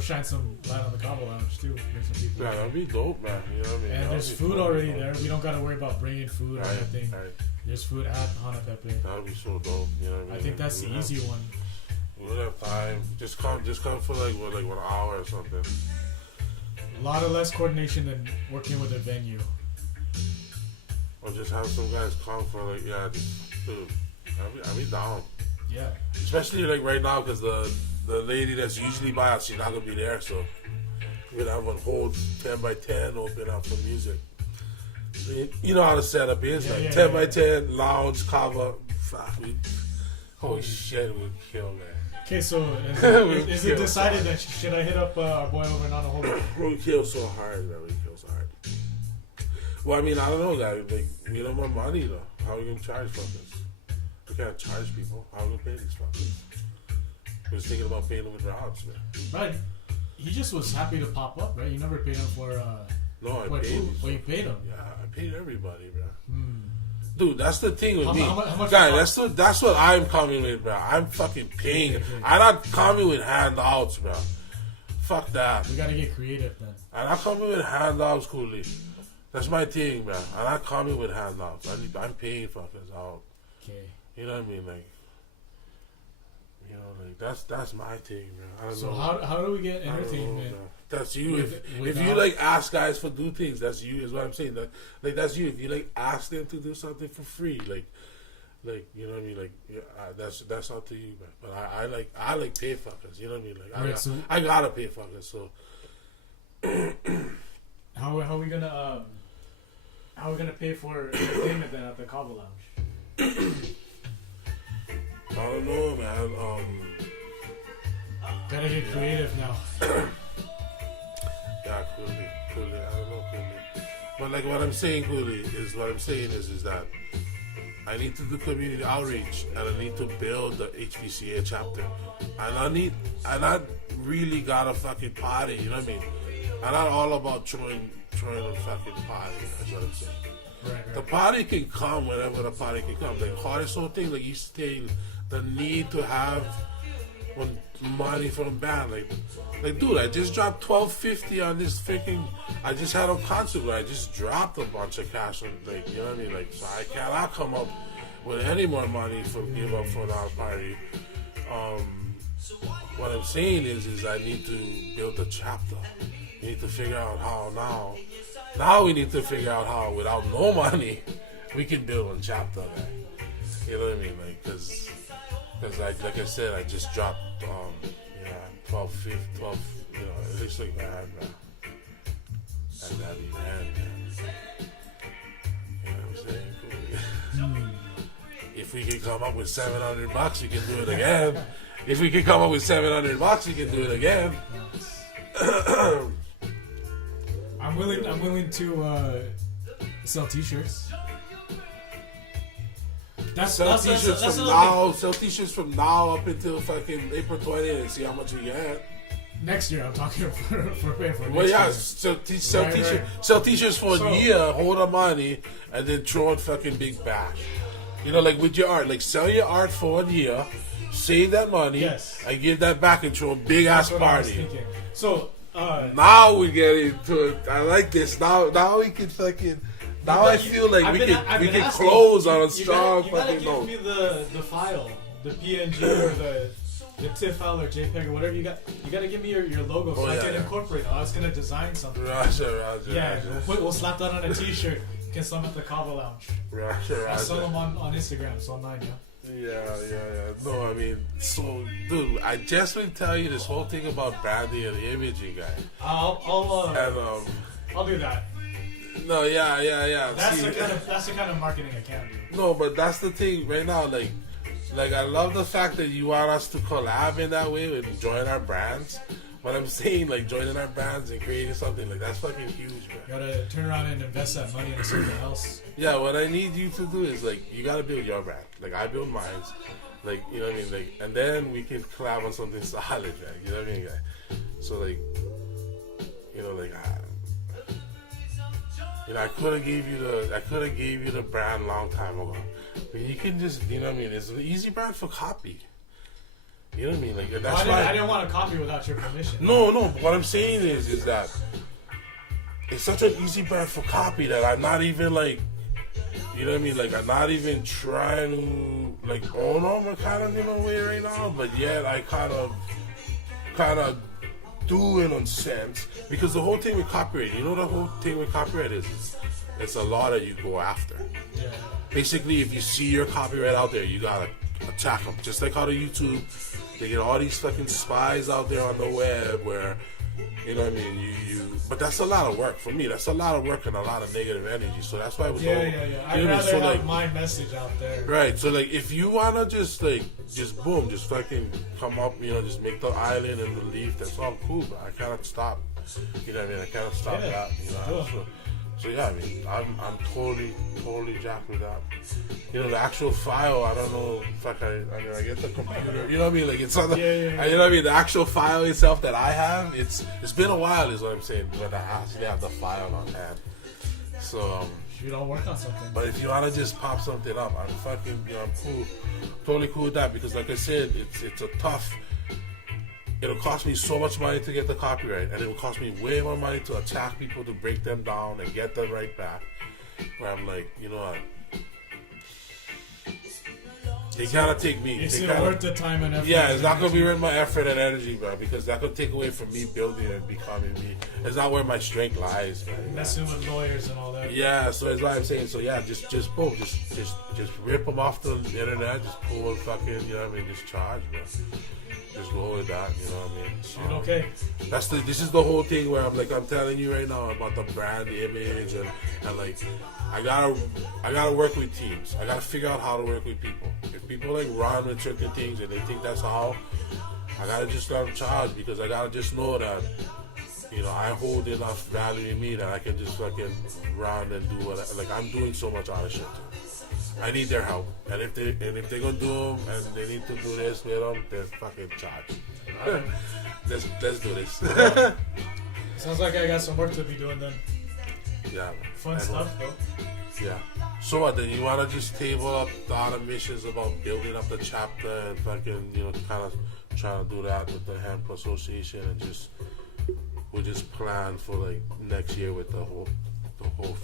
shine some light on the Kava Lounge too. Bring some people. Yeah, that'd be dope, man. You know what I mean? And there's food already there. We don't gotta worry about bringing food or anything. Right. There's food at Hanapepe. That'd be so dope. You know what I mean? I think that's the easy one. We don't have time. Just come for like 1 hour or something. A lot of less coordination than working with a venue. Or just have some guys come for like, dude, I'll be down. Yeah. Especially like right now, because the lady that's usually by us, she's not gonna be there, so we're gonna have a whole 10x10 open up for music. You know how the setup is, 10x10 lounge cover. Fuck, holy shit, we kill, man. Okay, so is it decided that should I hit up our boy over in Honolulu? We kill so hard, man. We kill so hard. Well, I mean, I don't know, guys. Like, we don't want money, though. How are we going to charge fuckers? We can't charge people. How are we going to pay these fuckers? We was thinking about paying them with jobs, man. Right. He just was happy to pop up, right? You never paid him for... No, I paid him. Oh, you paid him? Yeah, I paid everybody, bro. Dude, that's the thing with me. How much Guys, that's what I'm coming with, bro. I'm fucking paying. Okay. I'm not coming with handouts, bro. Fuck that. We gotta get creative, then. I'm not coming with handouts, Cooley. That's my thing, bro. I'm not coming with handouts. I'm paying fuckers out. Okay. You know what I mean? Like, you know, like that's my thing, bro. I don't So know. how do we get entertainment? That's you. If you without- like ask guys for do things, that's you. Is what I'm saying. That's you. If you like ask them to do something for free, like you know what I mean. Like that's up to you, man. But I like pay fuckers. You know what I mean. Like I gotta pay fuckers. So how are we gonna pay for entertainment then at the Kava Lounge? I don't know, man. Gotta get creative now. Yeah, Cooley. I don't know, Cooley. But like what I'm saying, Cooley, is that I need to do community outreach and I need to build the HPCA chapter. And I not really got a fucking party, you know what I mean? I'm not all about throwing a fucking party, that's what I'm saying. Right. The party can come whenever the party can come. Like hardest whole thing, like you say, the need to have money from band, like dude, I just dropped $12.50 on this freaking. I just had a concert where I just dropped a bunch of cash on, like, you know what I mean, like, so I cannot come up with any more money for give up for our party. What I'm saying is I need to build a chapter. We need to figure out how now. Now we need to figure out how, without no money, we can build a chapter, man. You know what I mean, like, because like I said, I just dropped 12, you know, it looks like that, man. And that be man. You know what I'm saying? If we can come up with $700, we can do it again. If we can come up with $700, we can do it again. I'm willing to sell T-shirts. Sell t-shirts from now up until fucking April 20th and see how much we get. Next year, I'm talking for paying for. Well, yeah, sell sell t-shirts for a year, hold the money, and then throw in fucking big bash. You know, like with your art, like sell your art for 1 year, save that money, and give that back and throw a big ass party. So now we get into it. I like this. Now we can fucking. Now I feel like we can close on a strong fucking note. You gotta give me the file, the PNG or the TIFF file or JPEG or whatever you got. You gotta give me your logo so I can incorporate it. I was gonna design something. Roger. Yeah, we'll slap that on a T-shirt. You can sell them at the Kava Lounge. Roger. I'll sell them on Instagram. So online, Yeah. No, I mean, so, dude, I just will tell you this whole thing about branding and imaging, guy. I'll do that. No, yeah. That's the kind of marketing I can do. No, but that's the thing right now. Like I love the fact that you want us to collab in that way and join our brands. But I'm saying, like, joining our brands and creating something, like, that's fucking huge, man. You gotta turn around and invest that money into something else. Yeah, what I need you to do is, like, you gotta build your brand. Like, I build mine. Like, you know what I mean? Like, and then we can collab on something solid, man. You know what I mean, guy? So, like, you know, like, I could have gave you the brand long time ago. But you can just, you know what I mean? It's an easy brand for copy. You know what I mean? Like, that's why I didn't want to copy without your permission. No. But what I'm saying is that it's such an easy brand for copy that I'm not even like, you know what I mean? Like, I'm not even trying to like own them kind of in a way right now. But yet I kind of do in a sense, because the whole thing with copyright, you know, the whole thing with copyright is it's a law that you go after. Yeah. Basically, if you see your copyright out there, you gotta attack them. Just like how the YouTube, they get all these fucking spies out there on the web where You know what I mean? But that's a lot of work for me. That's a lot of work and a lot of negative energy. So that's why it was I'd rather have my message out there. Right. So like, if you wanna just boom, just fucking come up, just make the island and the leaf. That's all cool. But I cannot stop. You know what I mean? I cannot stop that. So yeah, I mean, I'm totally jacked with that. The actual file, I don't know if I get the computer. You know what I mean? Like, it's on the, you know what I mean? The actual file itself that I have, it's been a while, is what I'm saying, but I actually have the file on hand. So, you don't work on something. But if you wanna just pop something up, I'm fucking, I'm cool, totally cool with that, because like I said, it's a tough. It'll cost me so much money to get the copyright, and it will cost me way more money to attack people to break them down and get them right back. Where I'm like, you know what? They gotta take me. It's not worth the time and effort. Yeah, it's not gonna be worth my effort and energy, bro, because that could take away from me building and becoming me. It's not where my strength lies, man. Messing with lawyers and all that. Yeah, so that's why I'm saying. So yeah, just boom, just rip them off the internet, just pull and fucking, you know what I mean, just charge, bro. Just go with that, you know what I mean? Shoot, okay. This is the whole thing where I'm telling you right now about the brand, the image, and like, I gotta work with teams. I gotta figure out how to work with people. If people like run with certain things and they think that's how, I gotta just let them charge, because I gotta just know that, I hold enough value in me that I can just fucking run and do what I'm doing so much other shit too. I need their help, and if they're gonna do them and they need to do this with them, then fucking charge. Let's do this. Sounds like I got some work to be doing then. Yeah. Fun stuff though. Yeah. So what then? You wanna just table up the other missions about building up the chapter and fucking kind of trying to do that with the Hemp Association, and we'll just plan for like next year with the whole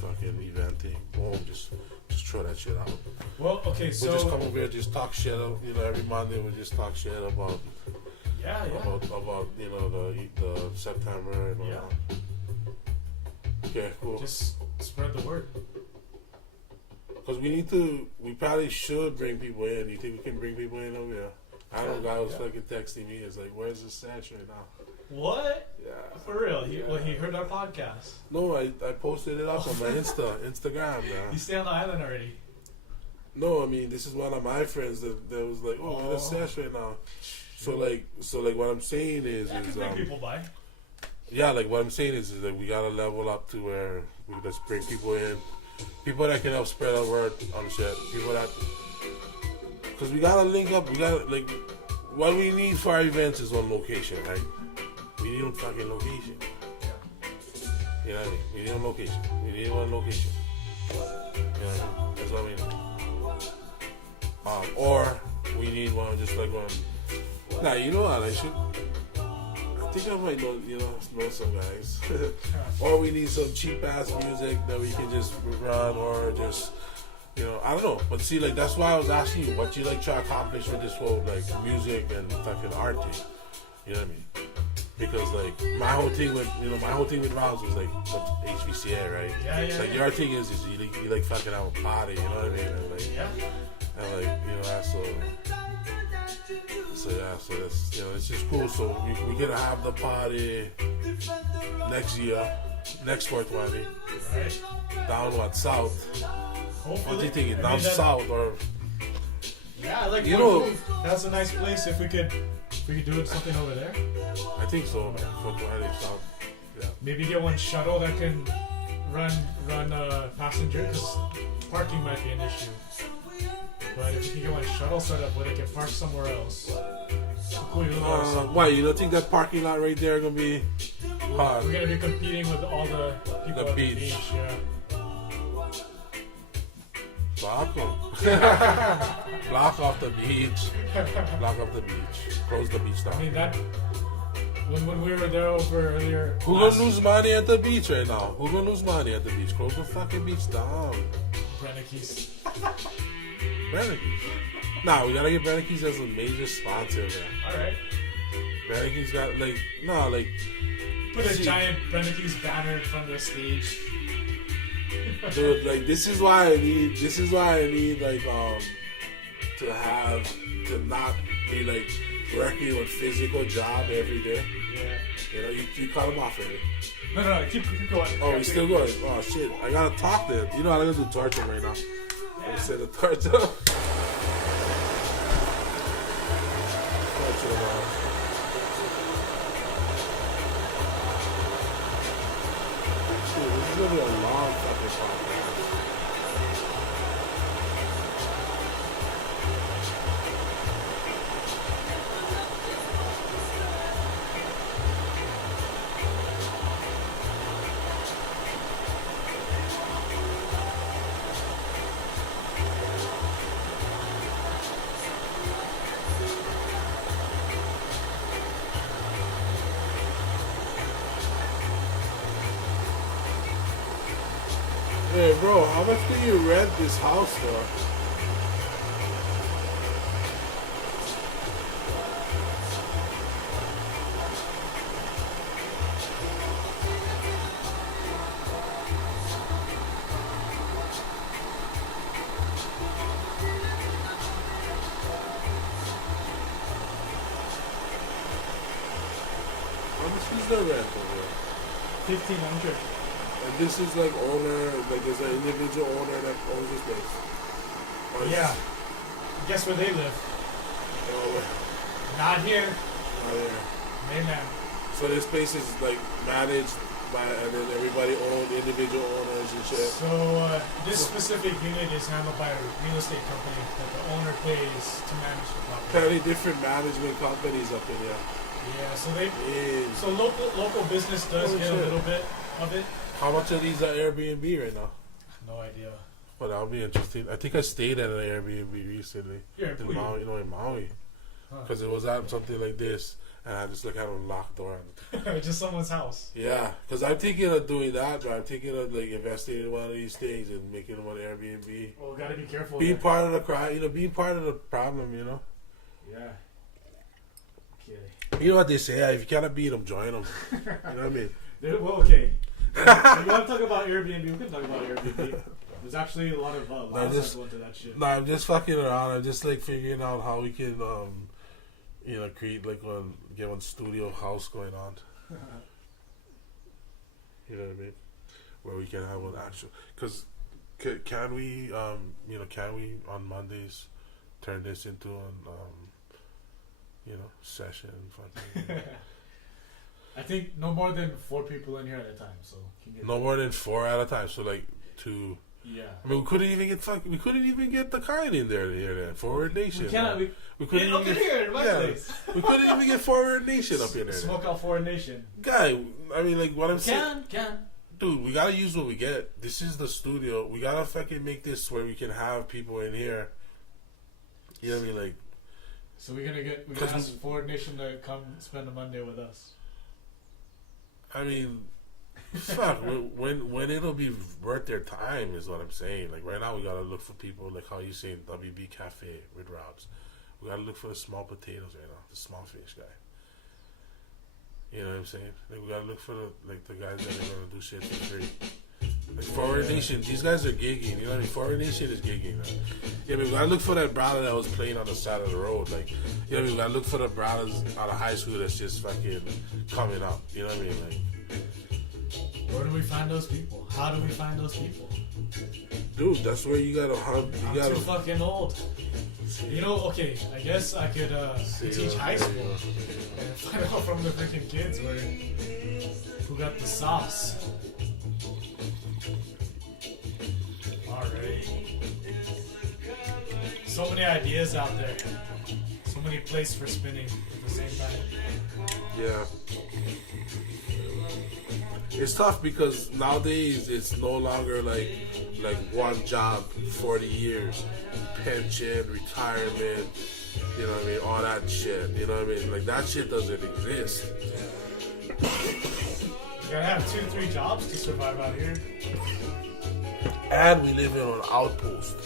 fucking event thing. Boom, just throw that shit out. Well, okay, so we'll just come over here, just talk shit. Every Monday we'll just talk shit about about the September and all that. Okay, cool. Just spread the word. Because we probably should bring people in. You think we can bring people in over here? I know a guy was fucking texting me. It's like, where's the sash right now? What? Yeah. For real? He heard our podcast. No, I posted it up on my Instagram, man. You stay on the island already? No, I mean, this is one of my friends that was like, oh, there's a sash right now. So like what I'm saying is bring people by. Yeah, like what I'm saying is that we gotta level up to where we just bring people in, people that can help spread our word on shit, people that, because we gotta link up. We gotta like, what we need for our events is one location, right? We need one fucking location. You know what I mean? We need one location. We need one location. You know what I mean? That's what I mean. Or we need one just like one. Nah, you know what? I think I might know some guys. Or we need some cheap ass music that we can just run, or just I don't know. But see, like, that's why I was asking you what you like try to accomplish with this whole like music and fucking art thing. You know what I mean? Because like my whole thing with Rouse was like with HVCA, right? Yeah. Like your thing is you like fucking have a party, you know what I mean? And like, and like that's so that's it's just cool. So we're gonna have the party next year, next 420, right? Down south. Hopefully. What do you think? Down south or? Yeah, like that's a nice place. If we could do something over there. I think so, man. 420 south. Yeah. Maybe get one shuttle that can run passenger, because parking might be an issue. But if you can get one shuttle set up where they can park somewhere else. Why, you don't think that parking lot right there gonna be hard? We're gonna be competing with all the people at the beach. Yeah. Block off the beach. Block off the beach. Close the beach down. I mean that. When we were there over earlier. Who gonna lose money at the beach right now? Who gonna lose money at the beach? Close the fucking beach down. Brennick's. Nah, we gotta get Brennick's as a major sponsor, man. Alright. Brennick's got put a giant Brennick's banner in front of the stage. Dude, like this is why I need like to not be like working a physical job every day. Yeah. You know, you cut him off already. No, keep going. Oh, he's still going. Oh, shit. I gotta talk to him. You know, I'm gonna do torture right now. I'm gonna say the torture. Torture him out. Dude, this is gonna be a long fucking podcast. Hey, bro, how much do you rent this house for? How much is the rent over there? $1,500. And this is like owner, like there's an individual owner that owns this place. Or Yeah. Guess where they live? Oh, Not here. not there. Mainland. So this place is like managed by, and then everybody owned individual owners and shit. So this specific unit is handled by a real estate company that the owner pays to manage the property. Plenty different management companies up in here. Yeah, so they Yeah. so local business does Holy get shit. a little bit of it. How much of these are Airbnb right now? No idea. Well, that'll be interesting. I think I stayed at an Airbnb recently Here, in Maui, in Maui, because it was at something like this, and I just had a locked door. just someone's house. Yeah, because I'm thinking of doing that, but I'm thinking of like investing in one of these things and making them on Airbnb. Well, gotta be careful. Being there. part of the crime, being part of the problem, Yeah. Okay. You know what they say? If you cannot beat them, join them. You know what I mean? Well, okay. If you want to talk about Airbnb, we can talk about Airbnb. There's actually a lot of laws that go into that shit. No, I'm just fucking around. I'm just like figuring out how we can, create like get one studio house going on. You know what I mean? Where we can have one actual. Because can we on Mondays turn this into an session? Fucking. I think no more than 4 people in here at a time. So No more than 4 at a time. So like 2. Yeah. I mean, we couldn't even get the Kine in there then. Forward Nation. We cannot. We couldn't Get up in here in my place. We couldn't even get Forward Nation up in there. Smoke out Foreign Nation. Guy, I mean, like what I'm saying. Can. Dude, we gotta use what we get. This is the studio. We gotta fucking make this where we can have people in here. You know what I mean? Like. So we're gonna ask Foreign Nation to come spend a Monday with us. I mean, fuck. when it'll be worth their time is what I'm saying. Like right now, we gotta look for people like how you saying WB Cafe with Robs. We gotta look for the small potatoes right now, the small fish guy. You know what I'm saying? Like we gotta look for the guys that are gonna do shit for free. Like Forward Nation, these guys are gigging. You know what I mean? Forward Nation is gigging. Man. Yeah, I mean, we gotta look for that brother that was playing on the side of the road. Like, you know what I mean? We gotta look for the brothers out of high school that's just fucking coming up. You know what I mean? Like, where do we find those people? How do we find those people? dude, that's where you gotta hunt. I'm too fucking old. Okay, I guess I could teach high school and find out from the freaking kids who got the sauce. Alright. So many ideas out there. So many places for spinning at the same time. Yeah. It's tough because nowadays it's no longer like one job, 40 years, pension, retirement, you know what I mean, all that shit, you know what I mean, like that shit doesn't exist. You gotta have 2-3 jobs to survive out here. And we live in an outpost.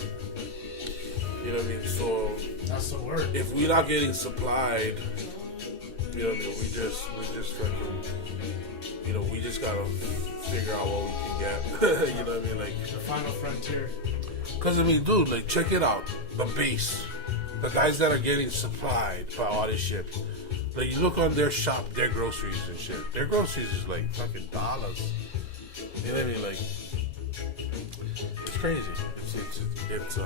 You know what I mean? So that's the word. If we're not getting supplied, you know what I mean, we just fucking, we just gotta figure out what we can get. You know what I mean? Like the final frontier. Cause I mean, dude, like check it out. The base. The guys that are getting supplied by all this shit. Like, you look on their shop, their groceries and shit. Their groceries is like fucking dollars. You know what I mean? Like, it's crazy. It's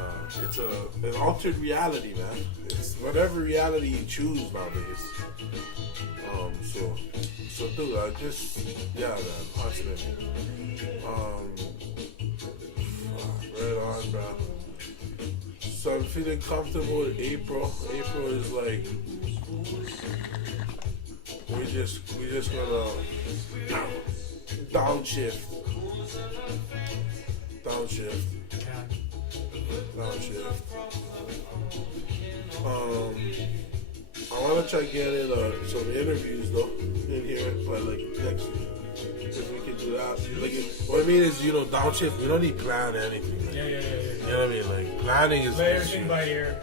an altered reality, man. It's whatever reality you choose nowadays. So dude, man, hustling. Right on, bro. So I'm feeling comfortable with April. April is like, we just gonna downshift. I want to try getting some interviews though in here, but like next week, if we can do that. Like, what I mean is, downshift. We don't need plan anything. Like, Yeah. You know what I mean? Like, planning is Play everything by ear.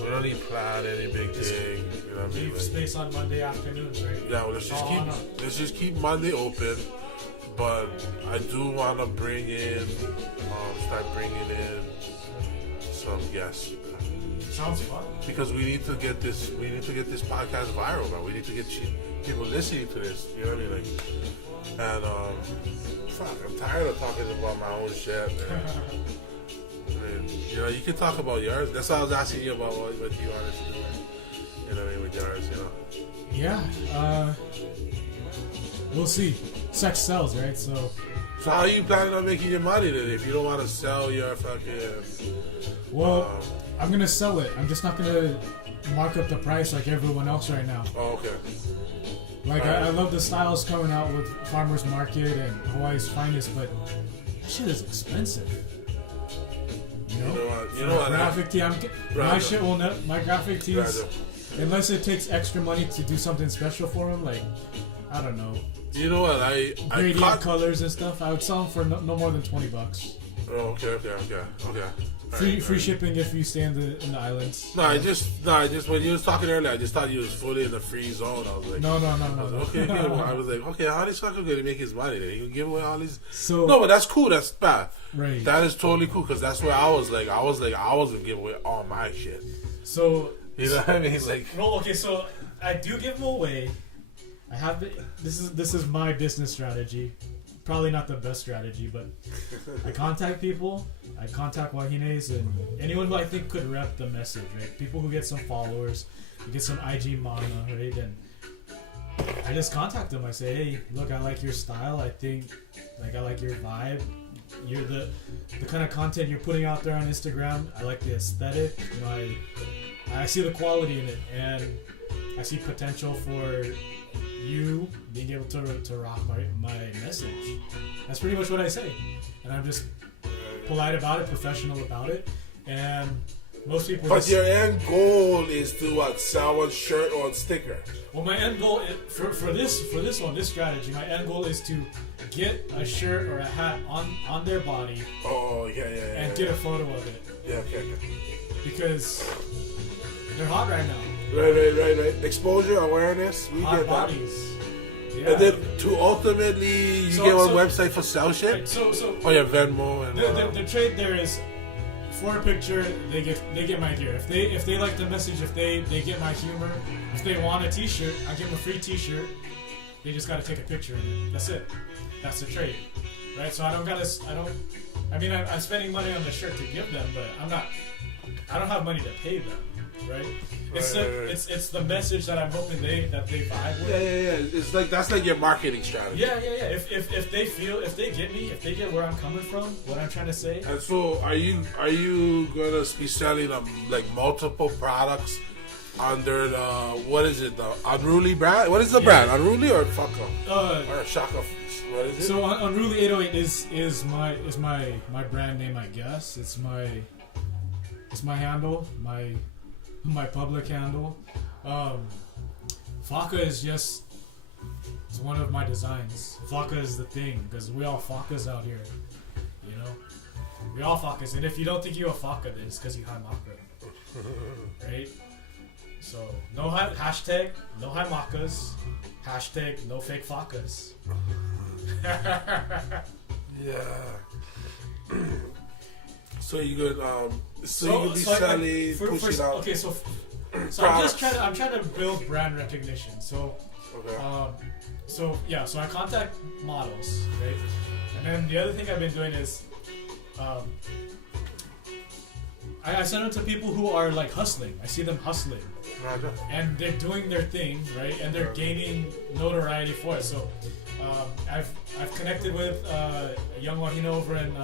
We don't need plan any big thing. You know what I mean? Leave space on Monday afternoons, right? Yeah, well, let's just keep Monday open. But I do want to start bringing in some guests. Sounds fun. Because we need to get this podcast viral, man. We need to get people listening to this. You know what I mean? Like, and I'm tired of talking about my own shit. You can talk about yours. That's why I was asking you about what you wanted to do. You know what I mean, with yours, Yeah. We'll see. Sex sells, right? So how are you planning on making your money then if you don't want to sell your fucking... Well, I'm going to sell it. I'm just not going to mark up the price like everyone else right now. Oh, okay. Like, I love the styles coming out with Farmer's Market and Hawaii's Finest, but that shit is expensive. You know what? Graphic tee, my graphic tees, unless it takes extra money to do something special for them, like, I don't know. You know what? Gradient colors and stuff. I would sell them for no more than $20. Oh, okay. Free shipping if you stay in the islands. I just when you was talking earlier, I just thought you was fully in the free zone. I was like, no. Okay, I was like, okay, how is fucking going to make his money? Then he can give away all these. So no, but that's cool. That's bad. Right. That is totally cool because that's where I was like, I wasn't giving away all my shit. So you know what I mean? He's like, no, okay. So I do give them away. I have this is my business strategy. Probably not the best strategy, but I contact people. I contact Wahines and anyone who I think could rep the message, right? People who get some followers, who get some IG mana, right? And I just contact them. I say, hey, look, I like your style. I think, like, I like your vibe. You're the kind of content you're putting out there on Instagram. I like the aesthetic. I see the quality in it, and I see potential for you being able to rock my message. That's pretty much what I say, and I'm just polite about it, professional about it, and most people. But your end goal is to sell one shirt or a sticker. Well, my end goal for this strategy, my end goal is to get a shirt or a hat on their body. Oh yeah. And get a photo of it. Yeah, okay. Because they're hot right now. Right. Exposure, awareness. We hot get bodies. that. Yeah. And then to ultimately, you get on a website for sell shit. Right, so Venmo and the trade there is for a picture. They get my gear. If they like the message, if they get my humor, if they want a T-shirt, I give them a free T-shirt. They just gotta take a picture of it. That's it. That's the trade, right? So I mean, I'm spending money on the shirt to give them, but I don't have money to pay them. Right? It's the message that I'm hoping they vibe with. Yeah. It's like that's like your marketing strategy. Yeah. If they get where I'm coming from, what I'm trying to say. And so, are you gonna be selling like multiple products under the the Unruly brand? What is the brand? Unruly or Fucka? Or Shaka? What is it? So Unruly808 is my brand name, I guess. It's my handle, my public handle. Faka is it's one of my designs. Faka is the thing, because we all Fakas out here, we all Fakas, and if you don't think you're a Faka, then it's because you have Maka, right? So no hashtag no high Makas, hashtag no fake Fakas. Yeah. So you could you could be selling, pushing out. Okay, so So I'm trying to build brand recognition. So, so I contact models, right? And then the other thing I've been doing is, I send them to people who are like hustling. I see them hustling, and they're doing their thing, right? And they're gaining notoriety for it. So, I've connected with a young wahine over in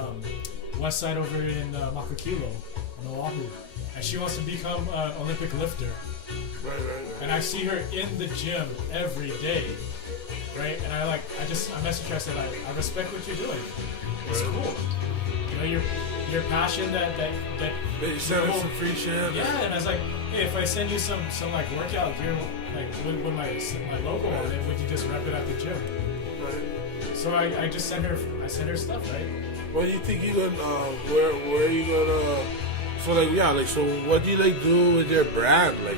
West Side over in Makakilo, on Oahu, and she wants to become an Olympic lifter. Right. And I see her in the gym every day, right? And I messaged her. I said, I respect what you're doing. It's cool. You know, your passion that you sent her some free shit. Yeah, and I was like, hey, if I send you some like workout gear, like with my logo on it, would you just rep it at the gym? Right. So I just sent her stuff, right? What do you think you gonna? Where are you gonna? So what do you like do with your brand? You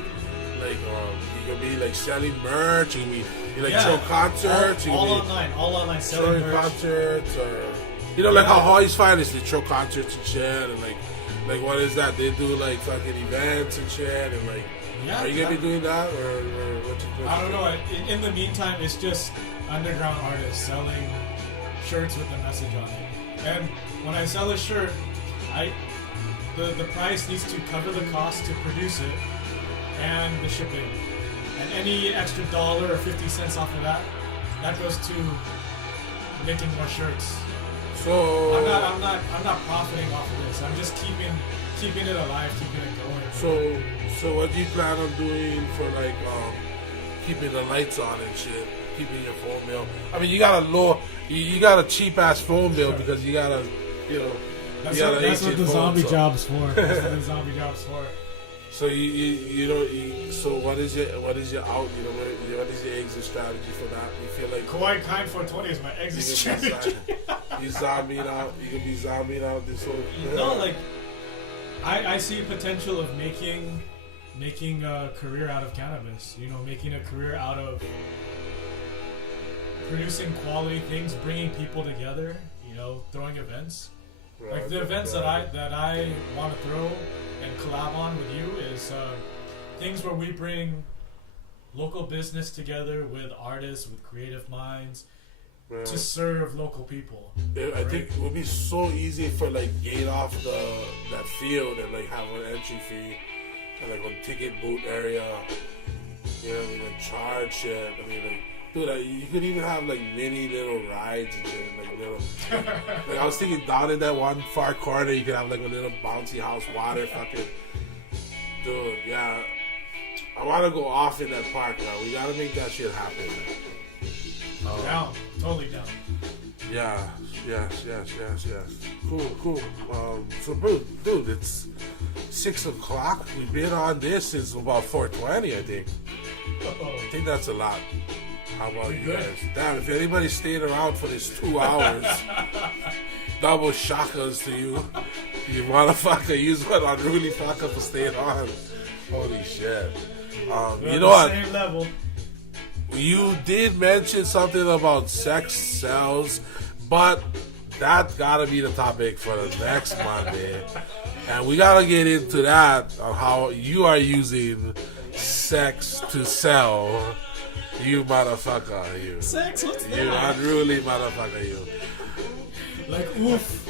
gonna be like selling merch? You throw concerts? All online selling merch. Concerts or like how Hawaii's Finest, they throw concerts and shit, and like what is that? They do like fucking events and shit, and like. Are you gonna be doing that or what? I don't know. In the meantime, it's just underground artists selling shirts with the message on it. And when I sell a shirt, the price needs to cover the cost to produce it and the shipping. And any extra $1 or 50 cents off of that goes to making more shirts. So I'm not profiting off of this. I'm just keeping it alive, keeping it going. So what do you plan on doing for like keeping the lights on and shit? Keeping your phone bill. I mean, you got a cheap ass phone bill because you got a, That's what the zombie job's for. That's what the zombie job's for. So so what is your what is your exit strategy for that? You feel like KauaiKine420 is my exit strategy. You zombieing out. You can be zombieing out this whole. No, like I see potential of making a career out of cannabis. Making a career out of producing quality things, bringing people together. Throwing events. Right, like the events that I want to throw and collab on with you is things where we bring local business together with artists, with creative minds, to serve local people. I think it would be so easy for gate off that field and have an entry fee and a ticket booth area. Charge shit. Dude, you could even have mini little rides and shit, I was thinking down in that one far corner, you could have a little bouncy house water fucking. Dude, yeah, I want to go off in that park now. We gotta make that shit happen. Down, totally down. Yeah, yes. Cool. So, dude, it's 6 o'clock. We've been on this since about 4:20, I think. I think that's a lot. How about you guys? Damn, if anybody stayed around for this 2 hours, double shakas to you. You motherfucker, use what unruly fucker for staying on. Holy shit. You know what? Same level. You did mention something about sex sells, but that gotta be the topic for the next Monday. And we gotta get into that, on how you are using sex to sell. You motherfucker, you. Sex? What's that? You unruly motherfucker, you. Like, oof.